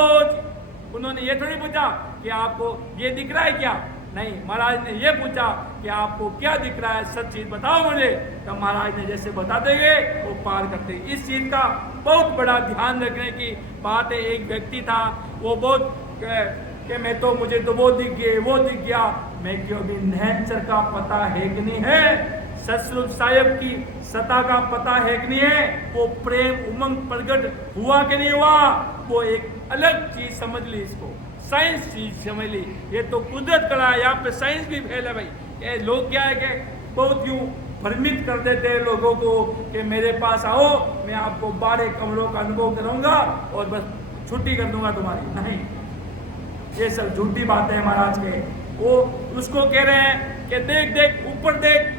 उन्होंने ये थोड़ी पूछा कि आपको ये दिख रहा है क्या, नहीं, महाराज ने ये पूछा कि आपको क्या दिख रहा है, सच चीज बताओ मुझे। तो महाराज ने जैसे बता देंगे वो पार करते। इस चीज का बहुत बड़ा ध्यान रखने की बात है। एक व्यक्ति था वो बहुत कि मैं तो मुझे तो वो दिख गए वो दिख गया, मैं क्यों भी नेचर का पता है कि नहीं है, सतस्वरूप साहिब की सत्ता का पता है कि नहीं है, वो प्रेम उमंग प्रकट हुआ कि नहीं हुआ, वो एक अलग चीज समझ ली, इसको साइंस चीज समझ ली। ये तो कुदरत कला है, यहाँ पे साइंस भी फेल है भाई। ये लोग क्या है कि बहुत यूं भ्रमित कर देते हैं लोगों को कि मेरे पास आओ मैं आपको 12 कमरों का अनुभव कराऊंगा और बस छुट्टी कर दूंगा तुम्हारी। नहीं, ये सब झूठी बातें हैं महाराज के। वो उसको कह रहे हैं कि देख देख ऊपर देख,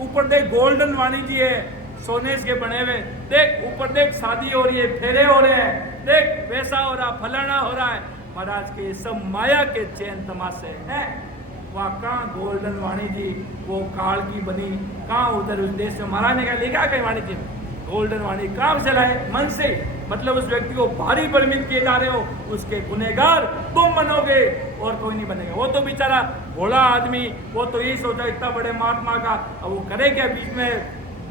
ऊपर देख गोल्डन वाणिज्य है सोने के बने हुए, देख ऊपर देख शादी हो रही है, फेरे हो रहे हैं, देख वैसा हो रहा फलाना हो रहा है। महाराज के सब माया के चैन तमाशे हैं। वहाँ कहाँ गोल्डन वाणिज्य वो काल की बनी, कहाँ उधर उस देश में महाराज ने क्या लिखा कहीं वाणिज्य में गोल्डन वाणिज्य काम से लाए मन से, मतलब उस व्यक्ति को भारी परिमित किए जा रहे हो, उसके गुनहगार तुम बनोगे और कोई नहीं बनेगा। वो तो बेचारा भोला आदमी, वो तो यही सोचा इतना बड़े महात्मा का, अब वो करे क्या,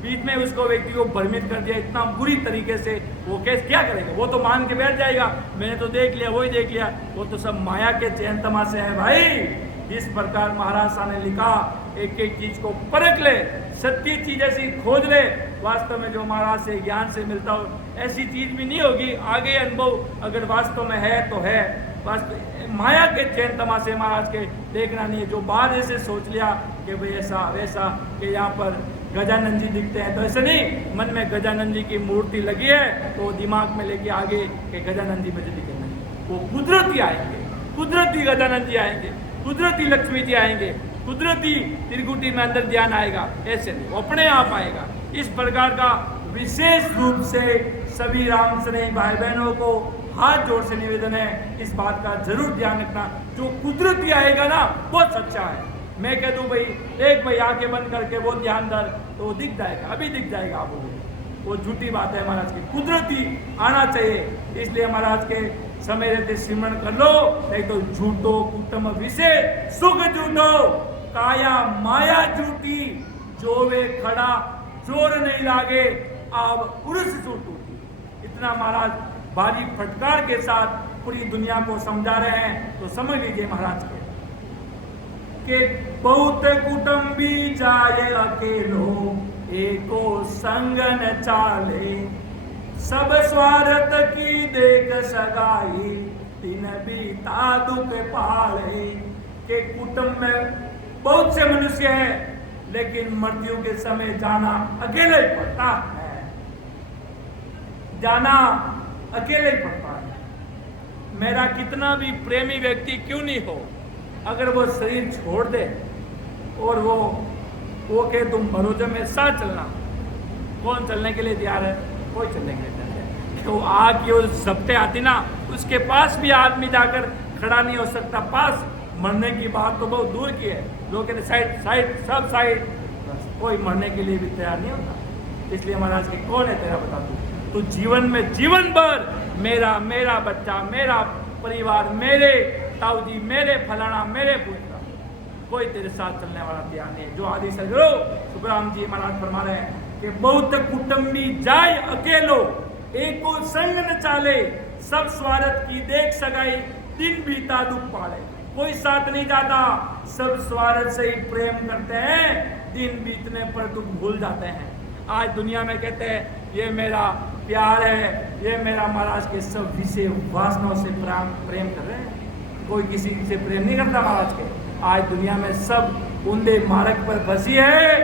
बीच में उसको व्यक्ति को भ्रमित कर दिया इतना बुरी तरीके से, वो कैसे क्या करेगा, वो तो मान के बैठ जाएगा मैंने तो देख लिया वही देख लिया। वो तो सब माया के चैन तमाशे हैं भाई। इस प्रकार महाराज साहब ने लिखा एक एक चीज को परख ले, सत्य चीज ऐसी खोज ले, वास्तव में जो महाराज से ज्ञान से मिलता हो ऐसी चीज भी नहीं होगी। आगे अनुभव अगर वास्तव में है तो है, वास्तव माया के चैन तमाशे महाराज के देखना नहीं है। जो बाद ऐसे सोच लिया कि भाई ऐसा वैसा कि यहाँ पर गजानंद जी दिखते हैं, तो ऐसे नहीं, मन में गजानंद जी की मूर्ति लगी है तो दिमाग में लेके आगे कि गजानंद जी मुझे दिखे नहीं, वो कुदरती आएंगे, कुदरती गजानंद जी आएंगे, कुदरती लक्ष्मी जी आएंगे, कुदरती त्रिकुटी में अंदर ध्यान आएगा, ऐसे नहीं, वो अपने आप आएगा। इस प्रकार का विशेष रूप से सभी राम स्नेही भाई बहनों को हाथ जोड़ से निवेदन है, इस बात का जरूर ध्यान रखना, जो कुदरती आएगा ना वो सच्चा है। मैं कह दूं भाई एक भाई आंखें बंद करके वो ध्यान दर तो वो दिख जाएगा, अभी दिख जाएगा आपको, वो झूठी बात है महाराज की। कुदरती आना चाहिए, इसलिए महाराज के समय रहते सिमरण कर लो, नहीं तो झूठो कुटुंब विषय सुख झूठो, काया माया झूठी, जोवे खड़ा जोर नहीं लागे अब उर्स टूटी। इतना महाराज भारी फटकार के साथ पूरी दुनिया को समझा रहे हैं। तो समझ लीजिए महाराज के बहुत कुटुंबी जाए अकेलो एको संग न चाले, सब स्वार्थ की देख सगाई दिन बीता दुख पाले। के कुटुंब में बहुत से मनुष्य हैं लेकिन मृत्यु के समय जाना अकेले ही पड़ता है, जाना अकेले ही पड़ता है। मेरा कितना भी प्रेमी व्यक्ति क्यों नहीं हो, अगर वो शरीर छोड़ दे और वो कहे तुम भरोसे में साथ चलना, कौन चलने के लिए तैयार है? कोई चलने के लिए तैयार है। तो आग की उस जब्ते आती ना, उसके पास भी आदमी जाकर खड़ा नहीं हो सकता। पास मरने की बात तो बहुत दूर की है, लोग कहते साइड साइड सब साइड, कोई मरने के लिए भी तैयार नहीं होता। इसलिए महाराज के कौन है तेरा बता तू जीवन में जीवन भर मेरा बच्चा, मेरा परिवार, मेरे ताऊजी, मेरे फलाना, मेरे पुत्र, कोई तेरे साथ चलने वाला तैयार नहीं है। जो आदि सदगुरु सुखराम जी महाराज फरमा रहे हैं कि बहुत कुटुंबी जाए अकेलो एको संग न चाले, सब स्वार्थ की देख सगाई दिन बीता दुख पाले। कोई साथ नहीं जाता, सब स्वार्थ से ही प्रेम करते हैं, दिन बीतने पर दुख भूल जाते हैं। आज दुनिया में कहते हैं ये मेरा प्यार है, ये मेरा महाराज के सब विषय वासनाओं से प्रेम कर रहे हैं। कोई किसी से प्रेम नहीं करता महाराज के। आज दुनिया में सब उंधे मार्ग पर फंसी है,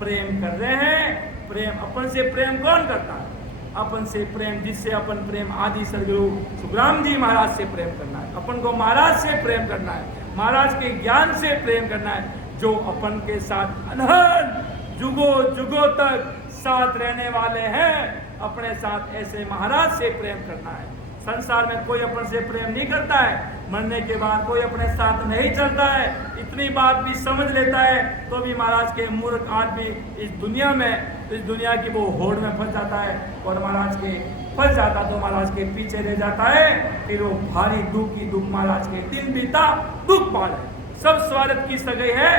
प्रेम कर रहे हैं। प्रेम अपन से प्रेम कौन करता है? अपन से प्रेम, जिससे अपन प्रेम आदि सदगुरु सुखराम जी महाराज से प्रेम करना है। अपन को महाराज से प्रेम करना है, महाराज के ज्ञान से प्रेम करना है, जो अपन के साथ अनहद जुगों जुगों तक साथ रहने वाले हैं। अपने साथ ऐसे महाराज से प्रेम करना है। संसार में कोई अपन से प्रेम नहीं करता है, मरने के बाद कोई अपने साथ नहीं चलता है। इतनी बात भी समझ लेता है तो भी महाराज के मूर्ख आदमी इस दुनिया की वो होड़ में फंस जाता है, और महाराज के फंस जाता तो महाराज के पीछे रह जाता है। फिर वो भारी दुख की दुख महाराज के दिन बीता दुख पाल है। सब स्वार्थ की सगाई है,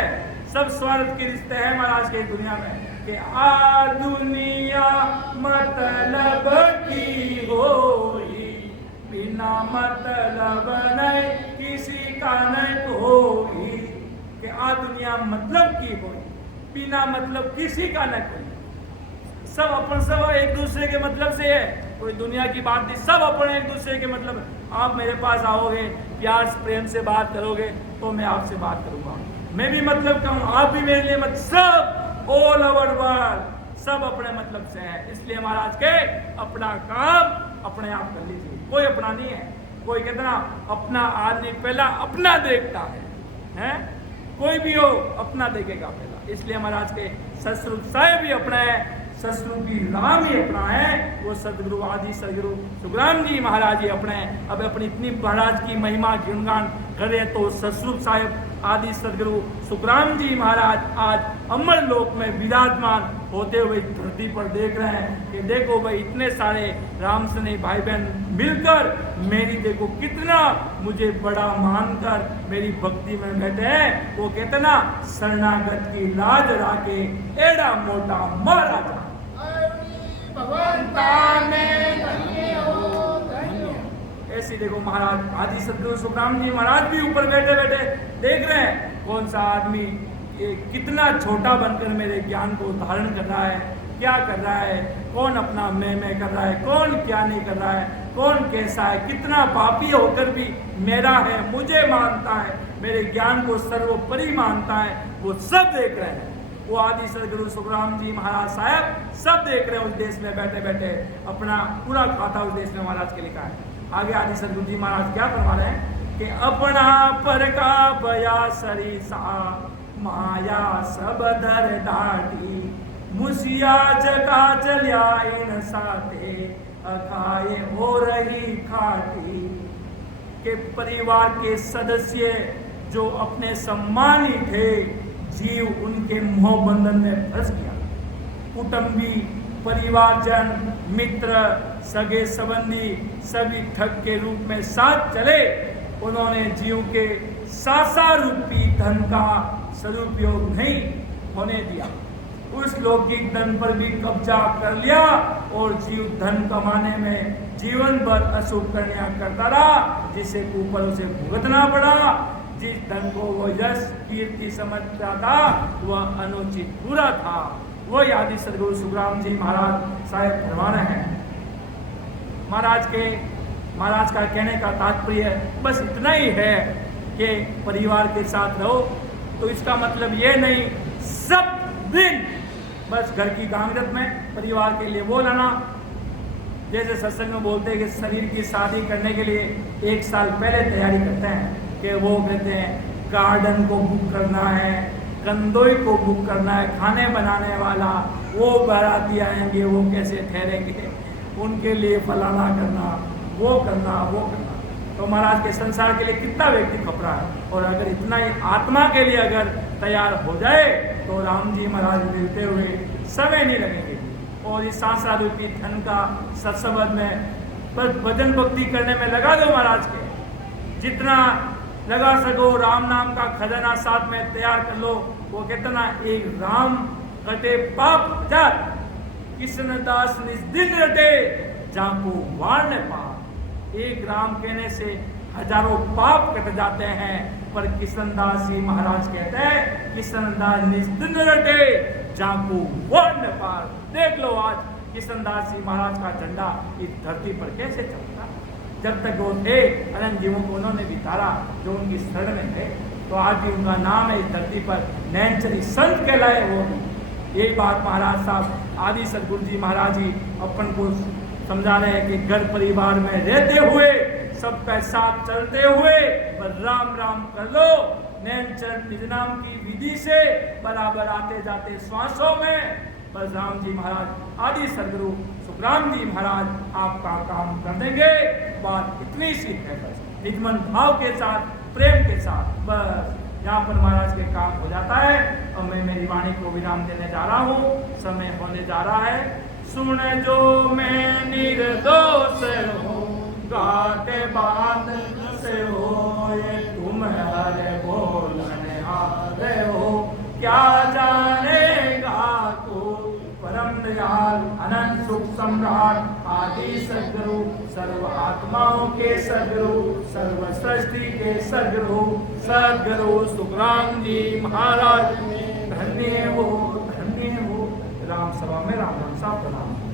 सब स्वार्थ के रिश्ते हैं महाराज के दुनिया में। कि आ दुनिया मतलब की होई, बिना मतलब नहीं किसी का नहीं कोई। कि आ दुनिया मतलब की होई, बिना मतलब किसी का नहीं कोई। सब अपन सब एक दूसरे के मतलब से है, कोई दुनिया की बात नहीं, सब अपन एक दूसरे के मतलब। आप मेरे पास आओगे, प्यार प्रेम से बात करोगे तो मैं आपसे बात करूंगा, मैं भी मतलब कहूँ, आप भी मेरे लिए मत। सब ऑल ओवर वर्ल्ड सब अपने मतलब से है। इसलिए महाराज के अपना काम अपने आप कर लीजिए, कोई अपना नहीं है। कोई कहता ना अपना आदमी पहला अपना देखता है? कोई भी हो अपना देखेगा पहला। इसलिए महाराज के ससुर साहेब भी अपना है, ससुर भी राम ही अपना है। वो सदगुरु आदि सदगुरु सुखराम जी महाराज ही अपने हैं। अब अपनी इतनी महाराज की महिमा गुणगान करें तो ससुर साहेब आदि सदगुरु सुखराम जी महाराज आज अमर लोक में विराजमान होते हुए धरती पर देख रहे हैं कि देखो भाई इतने सारे राम सने भाई बहन मिलकर मेरी देखो कितना मुझे बड़ा मानकर मेरी भक्ति में बैठे हैं। वो कहते ना शरणागत की लाज राके एड़ा मोटा महाराजा ऐसी देखो महाराज आदि सदगुरु सुखराम जी महाराज भी ऊपर बैठे बैठे देख रहे हैं कौन सा आदमी ये कितना छोटा बनकर मेरे ज्ञान को धारण कर रहा है, क्या कर रहा है, कौन अपना मैं कर रहा है, कौन क्या नहीं कर रहा है, कौन कैसा है, कितना पापी होकर भी मेरा है, मुझे मानता है, मेरे ज्ञान को सर्वोपरि मानता है। वो सब देख रहे हैं। वो आदि सदगुरु सुखराम जी महाराज साहब सब देख रहे हैं। उस देश में बैठे बैठे अपना पूरा खाता उस देश में महाराज के लिखा है। आगे आदि सदगुरु जी महाराज क्या फरमा रहे हैं कि अपना पर का बया सरीसा माया सब दर दाटी मुसिया जगा चलिया इन साथे अकाए हो रही खाटी। के परिवार के सदस्य जो अपने सम्मानी थे, जीव उनके मोह बंधन में फंस गया। कुटुंबी, परिवारजन, मित्र, सगे संबंधी सभी ठग के रूप में साथ चले। उन्होंने जीव के सासा रूपी धन का सदुपयोग नहीं होने दिया। उस लौकिक धन पर भी कब्जा कर लिया और जीव धन कमाने में जीवन भर अशुभ कर्मियां करता रहा, जिसे ऊपर उसे भुगतना पड़ा। जिस धन को वो यश कीर्ति समझता था वह अनुचित बुरा था। वह आदि सदगुरु सुखराम जी महाराज साहेब फरमाना है। महाराज का कहने का तात्पर्य बस इतना ही है कि परिवार के साथ रहो। तो इसका मतलब ये नहीं सब दिन बस घर की गांगरत में परिवार के लिए वो लाना। जैसे सत्संग में बोलते हैं कि शरीर की शादी करने के लिए 1 साल पहले तैयारी करते हैं कि वो कहते हैं गार्डन को बुक करना है, कंदोई को बुक करना है, खाने बनाने वाला, वो बाराती आएंगे वो कैसे ठहरेंगे, उनके लिए फलाना करना, वो करना। तो महाराज के संसार के लिए कितना व्यक्ति खप रहा है। और अगर इतना ही आत्मा के लिए अगर तैयार हो जाए तो राम जी महाराज मिलते हुए समय नहीं लगेंगे। और इस सांसार रूपी धन का सत्संग में बस भजन भक्ति करने में लगा दो महाराज के, जितना लगा सको राम नाम का खजाना साथ में तैयार कर लो। वो कितना एक राम कटे पाप हजार, कृष्णदास निस्दिन रटे जाको वार न पाप। एक राम कहने से हजारों पाप कट जाते हैं। पर कृष्णदास जी महाराज कहते हैं कृष्णदास निस्दिन रटे जाको वार न पाप। देख लो आज कृष्णदास जी महाराज का झंडा इस धरती पर कैसे चलता। जब तक वो थे अनंत जीवों को उन्होंने बितारा जो उनकी शरण में थे, तो आज भी उनका नाम है इस धरती पर नैनचरी संत कहलाए। वो यही बात महाराज साहब आदि सदगुरु जी महाराज जी अपन को समझा रहे हैं कि घर परिवार में रहते हुए सबका साथ चलते हुए पर राम राम कर लो। नैनचर निज नाम की विधि से बराबर आते जाते श्वासों में बस राम जी महाराज आदि सदगुरु सुखराम जी महाराज आपका काम कर देंगे। बात इतनी सी है, बस निजमन भाव के साथ प्रेम के साथ बस यहाँ पर महाराज के काम हो जाता है। और मैं मेरी वाणी को विराम देने जा रहा हूँ, समय होने जा रहा है। सुन जो मैं निर्दोष हूँ गाते बात से हो, ये तुम हरे बोलने हारे हो, क्या जानेगा तू परम दयाल अनंत सुख सम्राट आदि सदगुरु सर्व आत्माओं के सदगुरु सर्व सृष्टि के सदगुरु सुखराम जी महाराज धन्य हो। राम सभा में राम राम साहब प्रणाम।